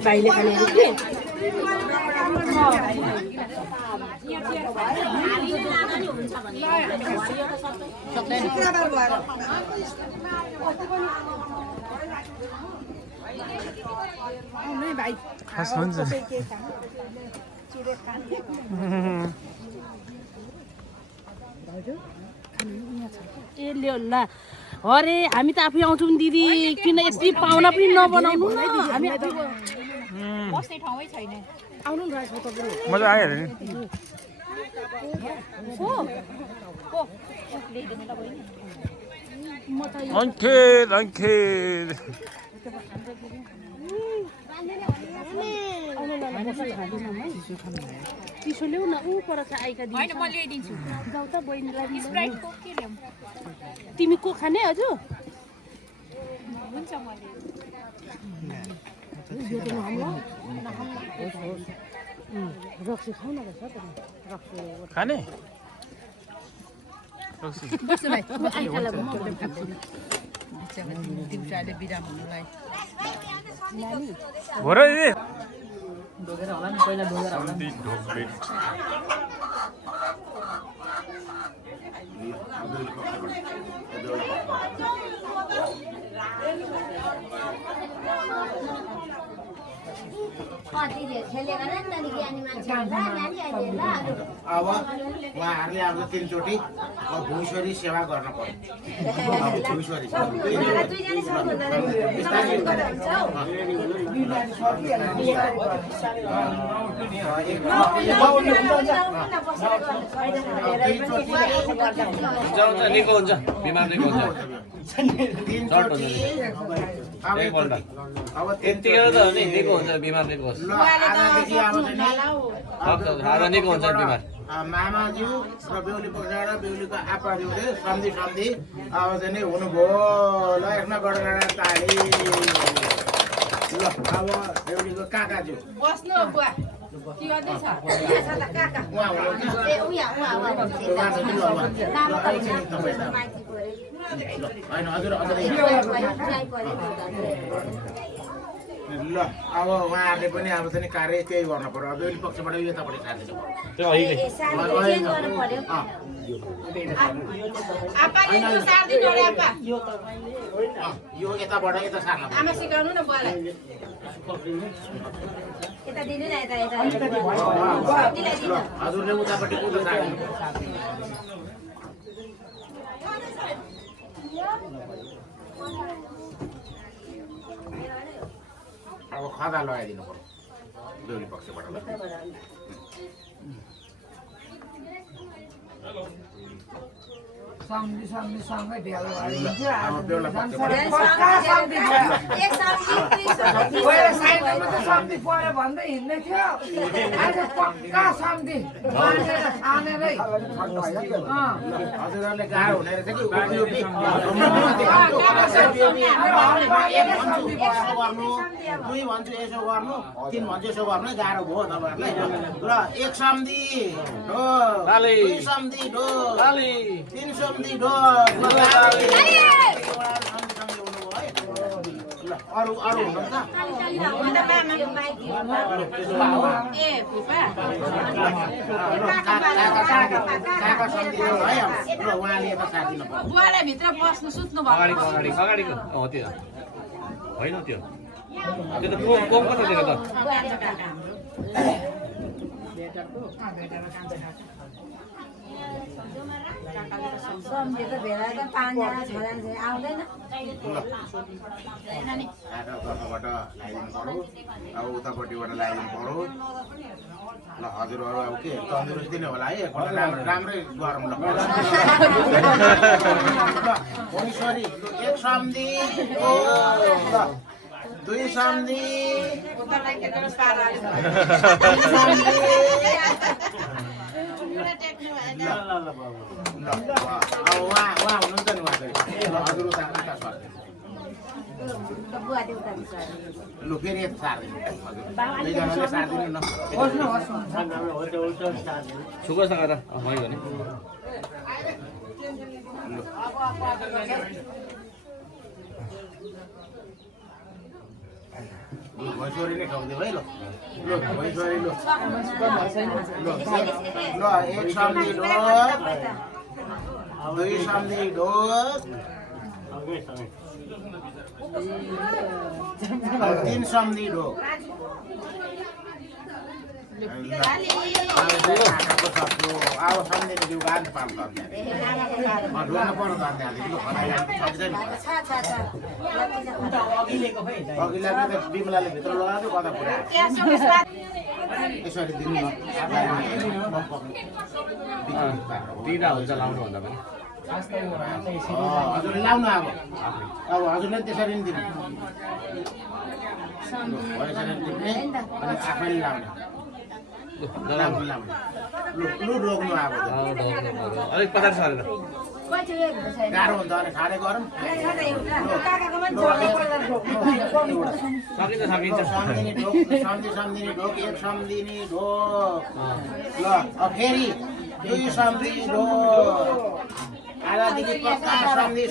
भाइले खाने शुक्रबार भएर खास हुन्छ ए ल्याउ ल अरे हामी त आफै आउँछौँ दिदी किन यति पाहुना पनि नबनाउनु न हामी बस्ने ठाउँै छैन आउनु न राजमा तपाईँ मजा आयो नि अंकित चिसो ल्याउ न ऊ पर आइका होइन म ल्याइदिन्छु जाऊ त बहिनीलाई स्प्राइट कोक के ल्याउँ तिमी को खाने हजुर हुन्छ म रक्सी खाउ न रक्सी खाने बस्नु भाइ आइकालाई दिउँसोले बिराम हुनुलाई हो र दिदी ढोगेर होला नि पहिला ढोगेर होला नि अब उहाँहरूले अब 3 चोटि भुइँसरी सेवा गर्न पर्यो भुइँसरी निको हुन्छ बिमार निको हुन्छ अब त्यतिखेर त हो नि निको हुन्छ बिमार निको होस् आज निको हुन्छ बिमार मामाज्यू र बेहुली पक्ष बेहुलीको आप्पाज्यूले सम्धि सम्धि अब चाहिँ नि हुनुभयो ल यसमा गडगडा ताली ल अब बेहुलीको काकाज्यू बस्नु बुवा के गर्दैछ उहाँ होइन हजुर ल अब उहाँहरूले पनि अब चाहिँ कार्य त्यही गर्नु पर्यो अब बेहुली पक्षबाट यतापट्टि सार्दिनु पर्यो यो यताबाट यता सार्नु आमा सिकाउनु न बुवालाई हजुरले उतापट्टि उता सार्दिनु अब खदा लगाइदिनु पर्यो बेहुली पक्षबाट सम्झी सँगै भेला अब बेहुला पक्षबाट सम्झी पऱ्यो भन्दै हिँड्दै थियो आज पक्का सम्झी छानेरै हजुरहरूले गाह्रो हुने रहेछ कि दुई भन्छु यसो गर्नु 3 भन्छु यसो गर्नु गाह्रो भयो तपाईँहरूलाई ल 1 सम्धि ढो 2 सम्धि ढो 3 सम्धि ढो अरू हुनुहुन्छ बुवालाई भित्र बस्नु सुत्नु भयो अगाडिको हो त्यो होइन त्यो त कोम कता दिएको त सम्झे त भेला त 5 जना 6 जना आउँदैन तर्फबाट लगाइदिनु पर्यो अब उतापट्टिबाट लगाइदिनु पर्यो ल हजुरहरू अब के तन्दुरुस्ती नै होला है राम्रै गरौँ ल भुइँसरी 1 सम्धि 2 सम्धि अब उहाँ हुनुहुन्छ नि उहाँ हजुर उता सर्छ लु फेरि यता सार्दिनु दुईजनाले सार्दिनु न छुकोसँग त भयो भने भैँसोरी नै खुवाउँदै भयो ल भैँसोरी ल एक सम्धी ढोक 2 सम्धी ढोक 3 सम्धी ढोक अब सम्झिने जिउ गाडी पाल्छ ढोक्नु पर्यो त अघिल्ला त बिमलाले भित्र लगाएको कता पुरा यसरी दिनु न दिँदा हुन्छ लाउनु भन्दा पनि हजुरले लाउनु अब हजुरले त्यसरी नि दिनु यसरी दिने अनि आफैले लाउने लु रोक्नु अब अलिक पचास साल गाह्रो हुन्छ भने खाने गरौँ सकिन्छ सम्झिने ढोक सम्झिने ढोक 1 सम्झिने ढोक ल अब फेरि 2 सम्झिने ढोक आधादेखि पक्का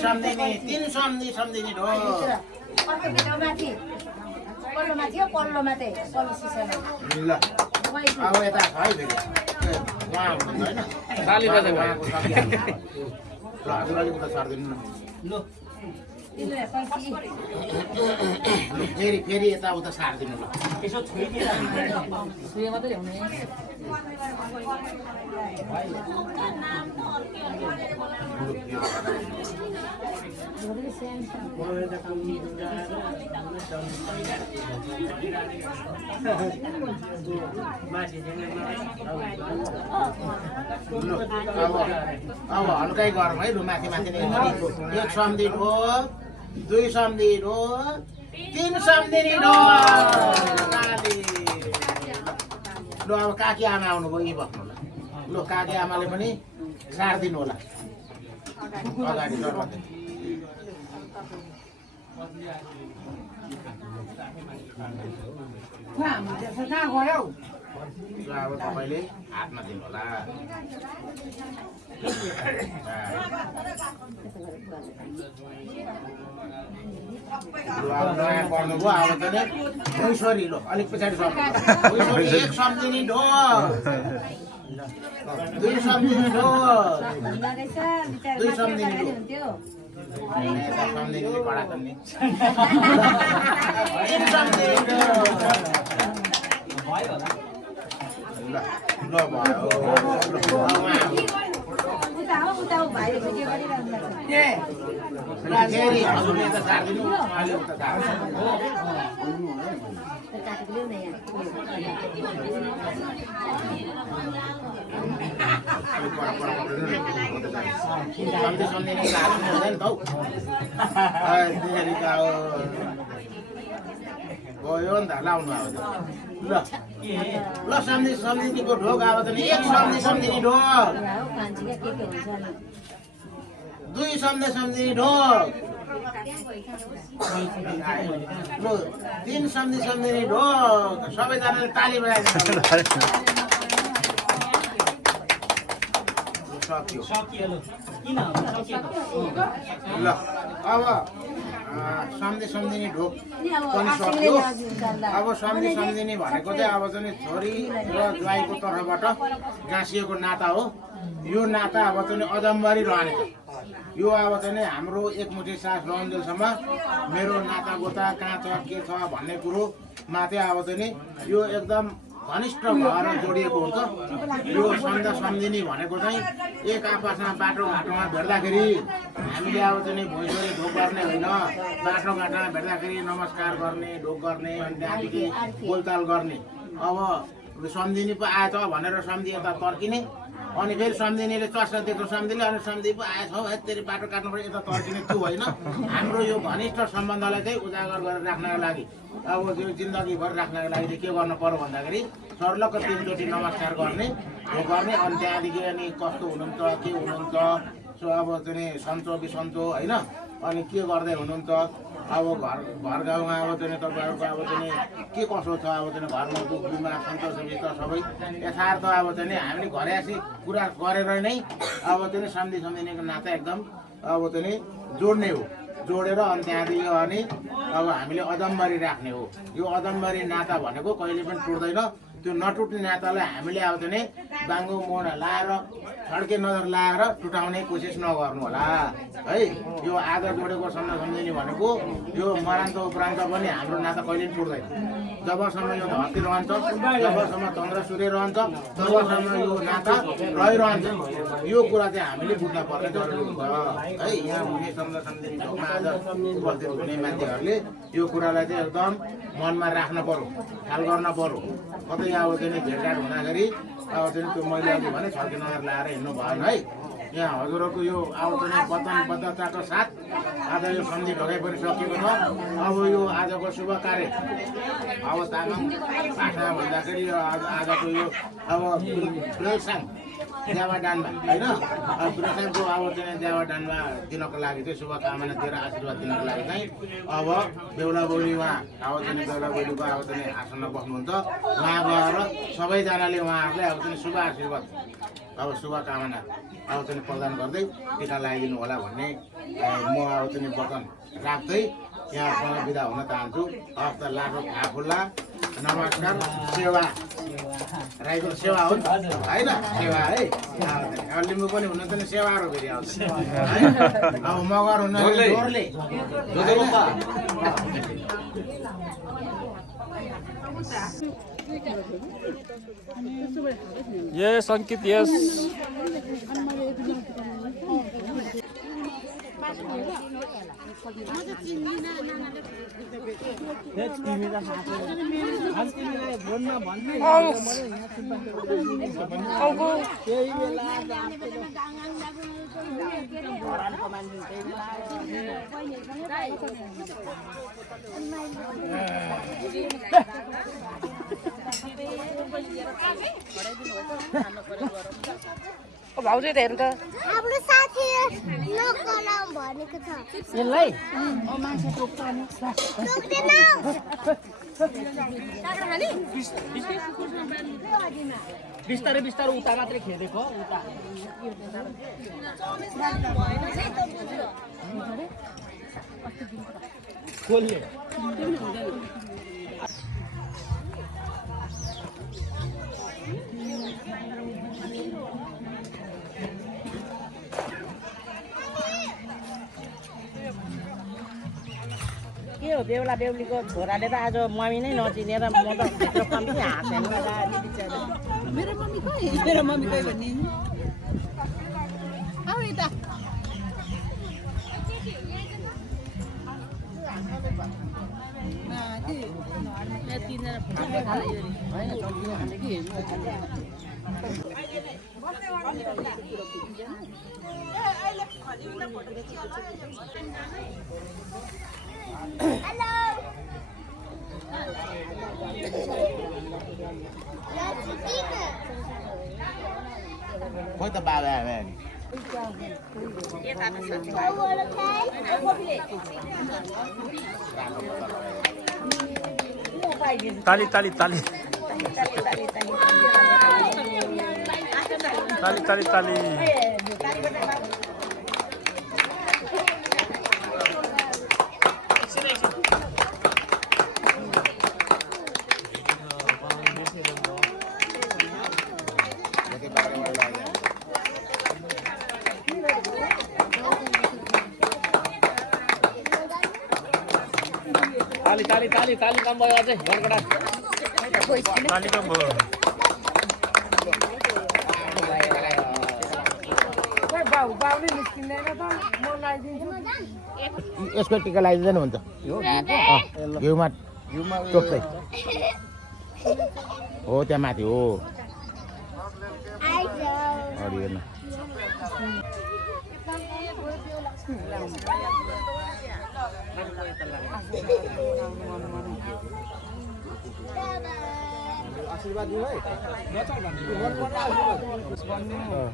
सम्झिने 3 सम्झिने ढोक ल अब यता छ है फेरि उहाँ हुनुहुन्छ होइन साली बजे उहाँको सकिहाल्छ ल हजुर अलिक उता छरिदिनु न फेरि यताउता सारिदिनु ल यसो छोइदिएर अब हल्कै गरौँ है लु माथि माथि नै 1 सम्धी ढोक 2 सम्धी ढोक 3 सम्धिनी ढोक लु अब काकी आमा आउनुभयो यी बस्नु होला लु काकी आमाले पनि सारिदिनु होला अगाडि दरबार कहाँ गयो अब तपाईँले हातमा दिनु होला नयाँ पर्नुभयो अब चाहिँ भैँसोरी लो अलिक पछाडि सर्नु 1 सम्झिने ढोक 2 सम्झिने ढोक 2 सम्झिने ढोक सम्झिने कडा गर्ने 3 सम्झिने ल भयो फेरि हजुरले त सारिदिनु अहिले उता सम्झिने हुँदैन त हौ गयो नि त लाउनु अब ल सम्झिनेको ढोक अब त 1 सम्झिने ढोक 2 सम्झिने ढोक ल 3 सम्झिने ढोक सबैजनाले ताली बजाइदिनु सकियो ल किन ल अब सम्झिने ढोक पनि सक्यो अब सम्झिने भनेको चाहिँ अब चाहिँ छोरी र ज्वाइँको तर्फबाट गाँसिएको नाता हो यो नाता अब चाहिँ अजम्बरी रहने यो अब चाहिँ हाम्रो एकमुठी सास रहन्जेलसम्म मेरो नाता गोता कहाँ छ के छ भन्ने कुरोमा चाहिँ अब चाहिँ यो एकदम घनिष्ठ भएर जोडिएको हुन्छ यो सम्झिने भनेको चाहिँ एक आपसमा बाटोघाटोमा भेट्दाखेरि हामीले अब चाहिँ भैँसोरी ढोक गर्ने होइन बाटोघाटोमा भेट्दाखेरि नमस्कार गर्ने ढोक गर्ने अनि त्यहाँदेखि बोलचाल गर्ने अब सम्झिने पो आएछ भनेर सम्झिए त तर्किने अनि फेरि सम्झिनेले चर्चा देख्नु सम्झिने अनि सम्झि पो आएछ हौ यति बाटो काट्नु पर्यो यता तर्किने त्यो होइन हाम्रो यो घनिष्ठ सम्बन्धलाई चाहिँ उजागर गरेर राख्नको लागि अब त्यो जिन्दगीभर राख्नको लागि चाहिँ के गर्नु पर्यो भन्दाखेरि सर्लक्क 3 चोटि नमस्कार गर्ने गर्ने अनि त्यहाँदेखि अनि कस्तो हुनुहुन्छ के हुनुहुन्छ सो अब चाहिँ सन्चो बिसन्चो होइन अनि के गर्दै हुनुहुन्छ अब घर गाउँमा अब चाहिँ तपाईँहरूको अब चाहिँ के कसो छ अब चाहिँ घरमा दुःख बिमार सन्तोष सबै यथार्थ अब चाहिँ हामीले घरेसी कुरा गरेर नै अब चाहिँ सम्झिनेको नाता एकदम अब चाहिँ जोड्ने हो जोडेर अनि त्यहाँदेखि यो अनि अब हामीले अदमबारी राख्ने हो। यो अदमबारी नाता भनेको कहिले पनि टुट्दैन। त्यो नटुट्ने नातालाई हामीले अब चाहिँ नि बाङ्गो मोहरा लाएर छड्के नजर लाएर टुटाउने कोसिस नगर्नु होला है। यो आज जोडेको सम्झिने भनेको यो मरान्त उपरान्त पनि हाम्रो नाता कहिले पनि टुट्दैन। जबसम्म यो धरती रहन्छ, जबसम्म चन्द्र सूर्य रहन्छ, तबसम्म यो नाता रहिरहन्छ। यो कुरा चाहिँ हामीले बुझ्न पर्ने जरुरी हुन्छ है। यहाँ हुने सम्झिने ठाउँमा आज उपस्थित हुने मान्छेहरूले यो कुरालाई चाहिँ एकदम मनमा राख्न पर्यो, ख्याल गर्न पर्यो। कतै अब चाहिँ भेटघाट हुँदाखेरि अब चाहिँ त्यो मैले अघि भने छड्के नजर लाएर हिँड्नु भएन है। यहाँ हजुरहरूको यो अब चाहिँ वचनबद्धताको साथ आज यो सन्धि ढोकाइ पनि सकिएको छ। अब यो आजको शुभ कार्य अब तामाङ भाषा भन्दाखेरि आजको यो अब प्रेसाङ देवाडानमा होइन, प्रेसाङको अब चाहिँ देवाडानमा दिनको लागि चाहिँ शुभकामना दिएर आशीर्वाद दिनको लागि चाहिँ अब बेहुला बेहुली उहाँ अब चाहिँ बेहुला बेहुलीको अब चाहिँ आसनमा बस्नुहुन्छ। उहाँ गएर सबैजनाले उहाँहरूलाई अब चाहिँ शुभ आशीर्वाद अब शुभकामना अब चाहिँ प्रदान गर्दै टिका लगाइदिनु होला भन्ने म अब चाहिँ वचन राख्दै यहाँसँग बिदा हुन चाहन्छु। हस्त लाखो आफूला नमस्कार। सेवा राईको सेवा हो होइन, सेवा है। अब लिम्बू पनि हुनुहुन्छ नि सेवाहरू फेरि आउँछ है। अब मगर हुन जोरले यस अङ्कित यस भाउजू त हेर्नु त हाम्रो साथी नकलाम भनेको छ यसलाई बिस्तारै बिस्तारै उता मात्रै खेलेको उता खोल्ने के हो बेहुला बेहुलीको छोराले त आज मम्मी नै नचिनेर म त भित्र कम्ती हाँसेन मेरो मम्मी खोइ भन्ने आऊ यता खोइ त बाबा आयो ताली ताली ताली ताली ताली ताली ताली ताली ताली ताली काम भयो अझै गडगडा ताली कम भयो यसको टिका लगाइदिँदैन हुन्छ घिउमा टोक्दै हो त्यहाँ माथि हो अरू हेर्नु आशीर्वाद दिनु है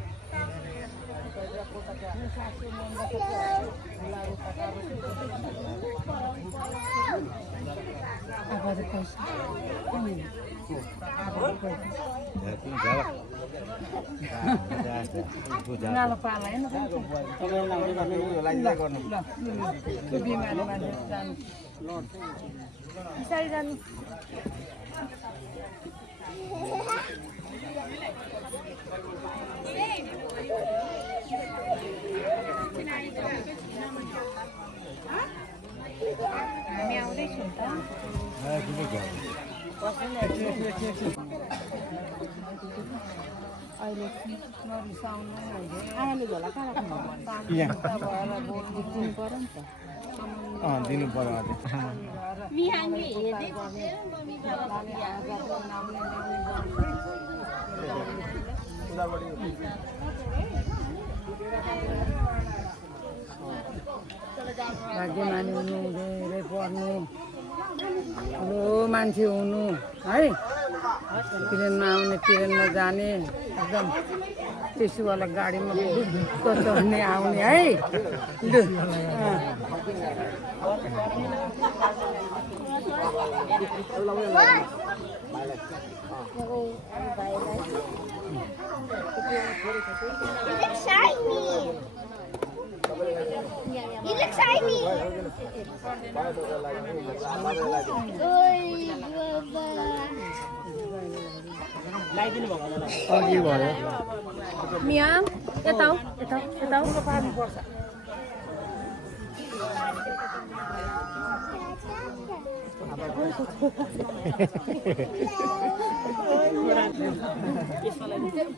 उनीहरूलाई पाला होइन त्यो बिमारी मान्छे जानु पछाडि जानु हामी आउँदैछौँ त अहिले नरिसाउनु आमाले झोला कहाँ राख्नु भएर दिनु पऱ्यो नि त दिनु पर्यो भाग्यमानी हुनु धेरै पढ्नु ठुलो मान्छे हुनु है ट्रेनमा आउने ट्रेनमा जाने एकदम टेस्टीवाला गाडीमा चढ्ने आउने है You look shiny. अघि भयो मियाम यता पार्नुपर्छ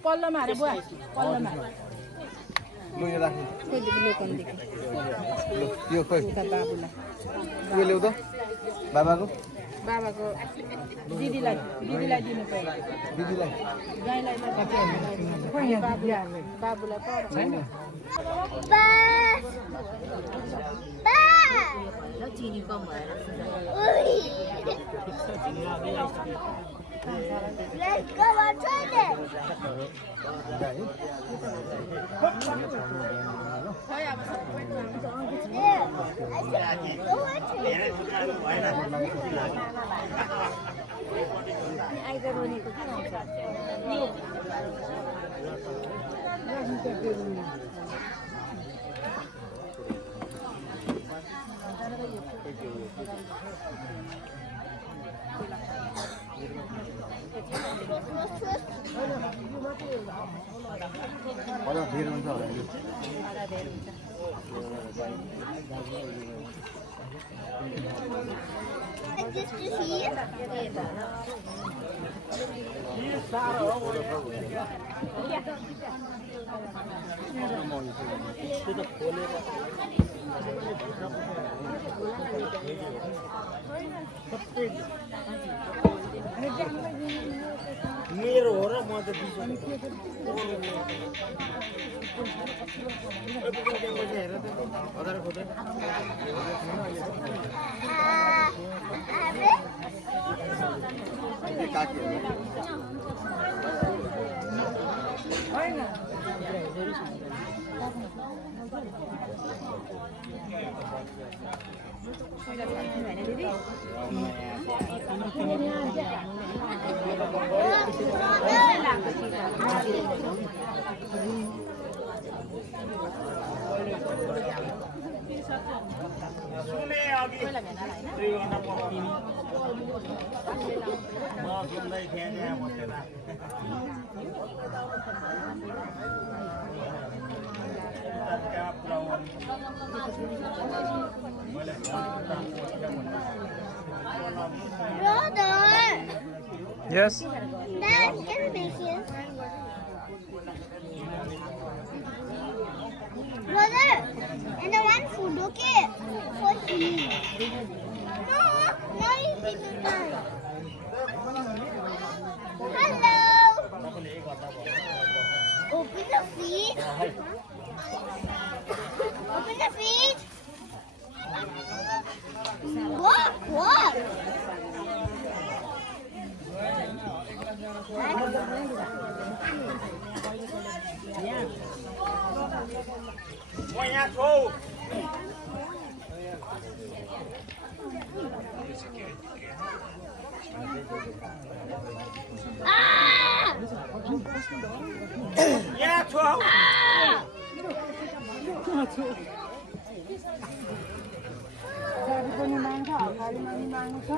पल्लोमा हारे बुवा पल्लोमा लु यो राख्नु यो खोइ यो ल्याउ त बाबाको दिदीलाई दिनु पर्यो दिदीलाई गाईलाई बाबुलाई छैन चिनी कम भएर Let's go on toilet. होला भिड हुन्छ होला यो Just to see. मेरो हो र म त Brother. Yes. Dad, can we make here? Brother, and I want food, okay? For him. No, now you see the time. Hello. Open the fridge. Open the fridge. What? यहाँ छु हौ गाडी पनि माग्छ हकाली पनि माग्छ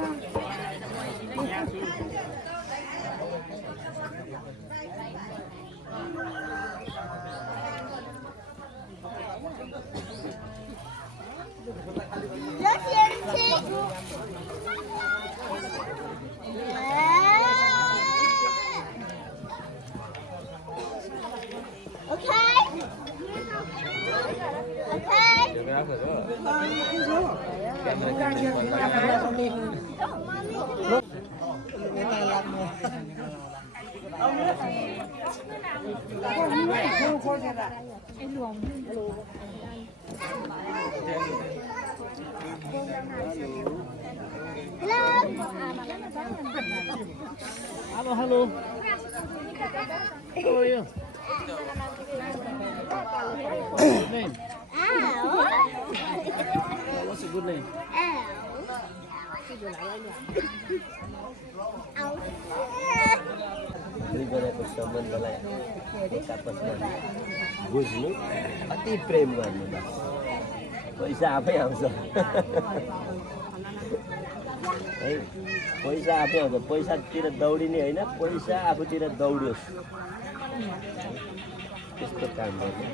Hello, hello. How are you? Good name. What's your good name? गरेको सम्बन्धलाई आपसमा बुझ्नु अति प्रेम गर्नु बस पैसा आफै आउँछ है पैसा आफै आउँछ पैसातिर दौडिने होइन पैसा आफूतिर दौडियोस् त्यस्तो काम गर्ने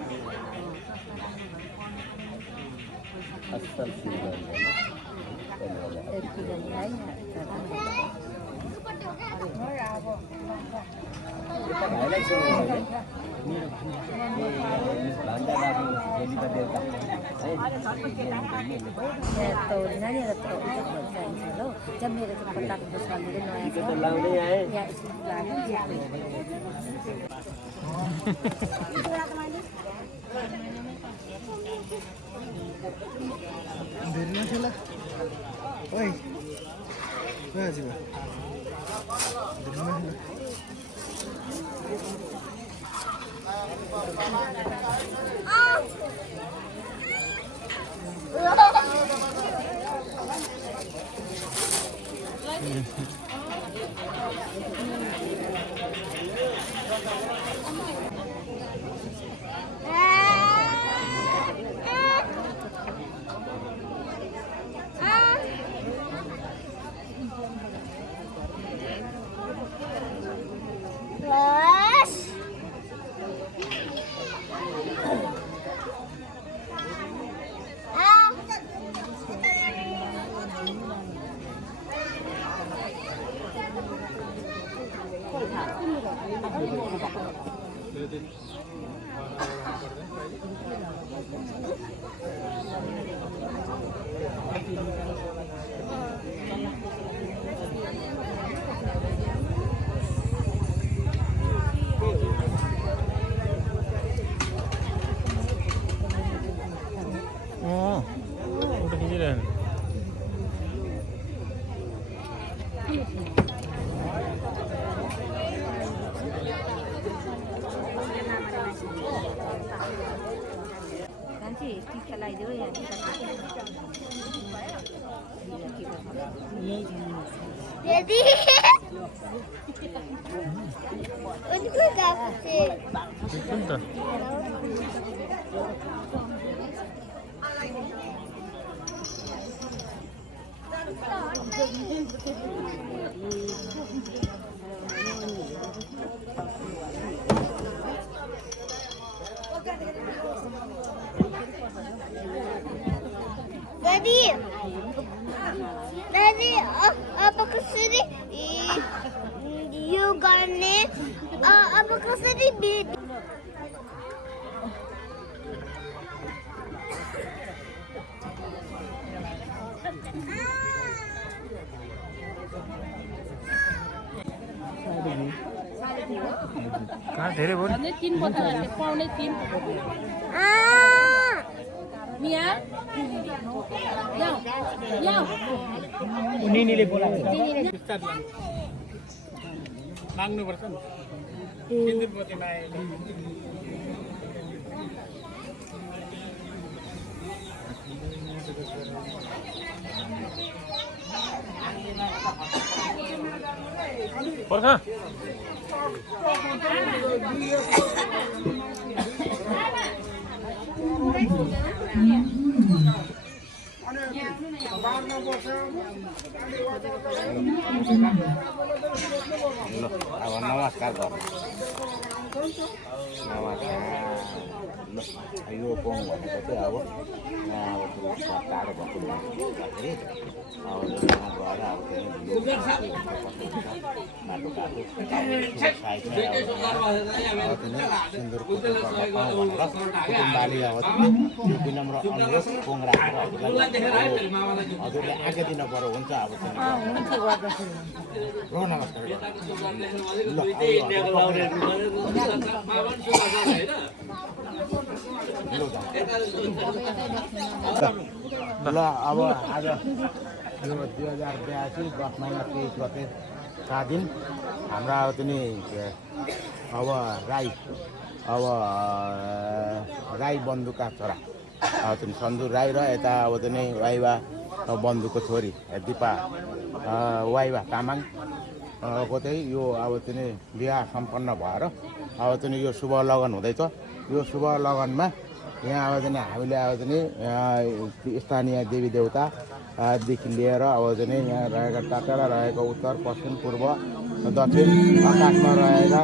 असल फिल गर्ने भाइलाई चिन्नु भान्डा लाग्नु डेलीका बेलुका लाउँदै आएँ Jadi, uनको काफे. Jadi, apa kesini? You गर्ने अब कसरी बेच कहाँ धेरै भयो नि 3 बोतलहरुले पाउने 3 मिया याउ उनीले बोलाएको माग्नुपर्छ नि 3 दिन पछि मागे पर्खा अब नमस्कार गर्नु नमस्कार ल यो पोङ भनेको चाहिँ अब यहाँ अब टाढो भएको भन्दाखेरि अब यहाँ गएर अब माटो काटो सिन्दुरको कुटुम्बाले अब विनम्र अनुरोध पोङ राखेर हजुरले आज्ञा दिन पर्यो हुन्छ अब ल नमस्कार ल अब आज यो 2082 10 महिना 23 गते दिन हाम्रा अब पनि अब राई बन्धुका छोरा अब पनि सन्दु राई र यता अब पनि वाइवा बन्धुको छोरी दिपा वाइवा तामाङ को चाहिँ यो अब चाहिँ बिहा सम्पन्न भएर अब चाहिँ यो शुभ लगन हुँदैछ। यो शुभ लगनमा यहाँ अब चाहिँ हामीले अब चाहिँ स्थानीय देवी देवतादेखि लिएर अब चाहिँ यहाँ रहेका टाढा रहेको उत्तर पश्चिम पूर्व दक्षिण आकाशमा रहेका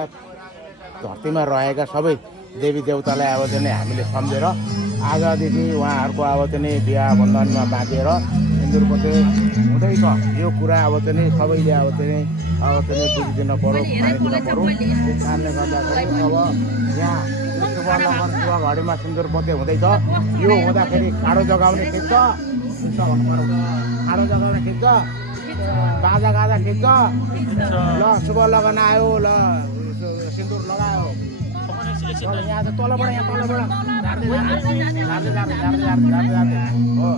धरतीमा रहेका सबै देवी देवतालाई अब चाहिँ हामीले सम्झेर आजदेखि उहाँहरूको अब चाहिँ बिहा बन्धनमा बाँधेर सिन्दुर पोते हुँदैछ। यो कुरा अब चाहिँ सबैले अब चाहिँ बुझिदिन पर्यो, मानिदिन पर्यो। त्यस कारणले गर्दाखेरि अब यहाँ शुभ लगन शुभ घडीमा सिन्दुर पोते हुँदैछ। यो हुँदाखेरि खाडो जगाउने खिच्छ, खाडो जगाउने खिच्छ, गाजा गाजा खिच्छ। ल शुभ लगन आयो, ल सिन्दुर लगायो। यहाँ त तलबाट झार्दै हो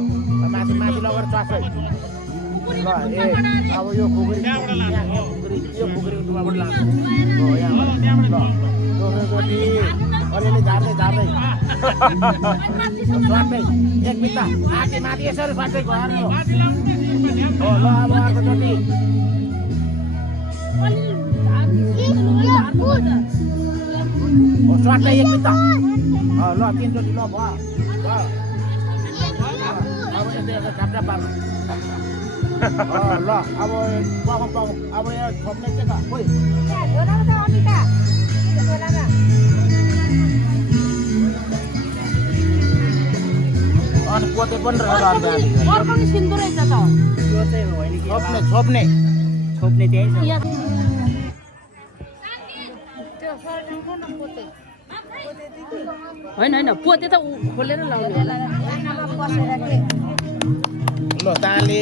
माथि लगेर चासै। ल ए अब यो खुकुरी यो खुकुरी टुमाबाट लाग्छ हो यहाँ ल दोस्रोचोटि अलिअलि झार्दै स्वाट्दै एक बित्ता माथि यसरी स्वाट्दै गयो हो। ल अब अर्कोचोटि स्वाट्दै एक बित्ता ल तीनचोटि ल भयो अब यसो झाप्झाप पार्नु। ल अब पाउँ अब यहाँ छोप्ने चाहिँ खोइ अनि पोते पनि छोप्ने त्यही होइन पोते त खोलेर लाउने ल ताली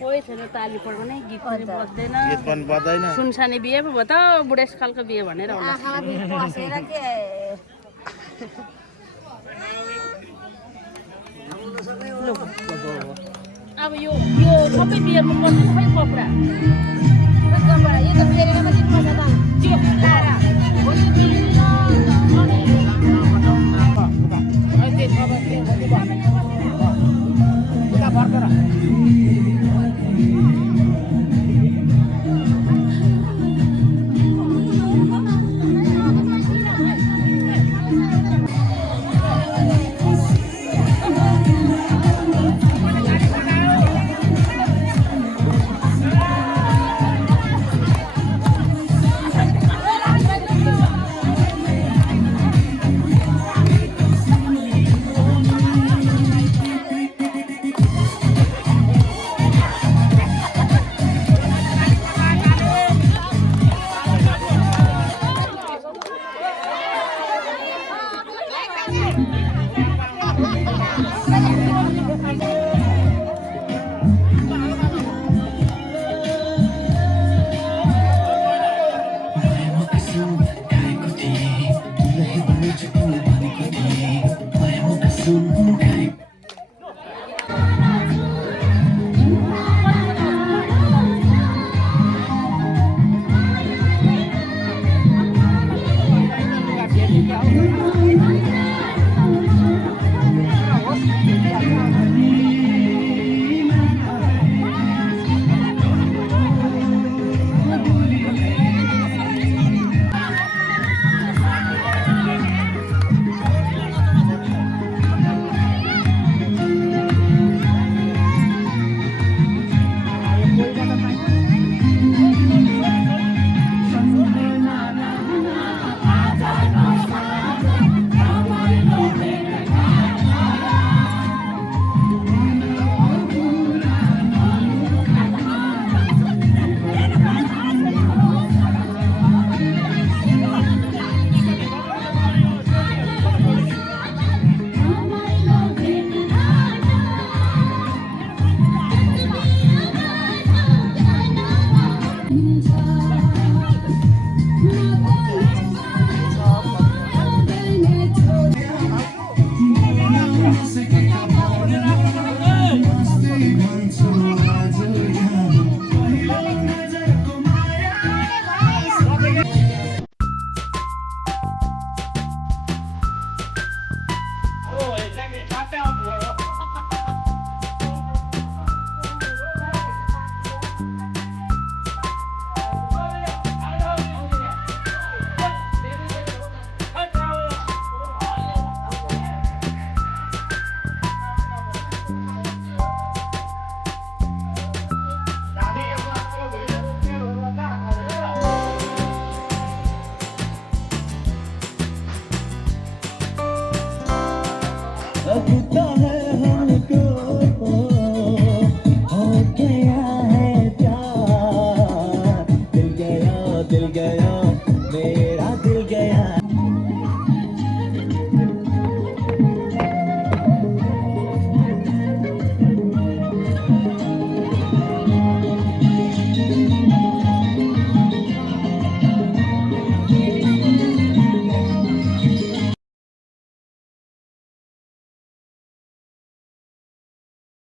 कोही छैन ताली पड्काउने गीत पनि बज्दैन सुनसानी बिहे पो भयो त बुढेसकालको बिहे भनेर होला। अब यो सबै बिहेमा पर्छ खै कपडा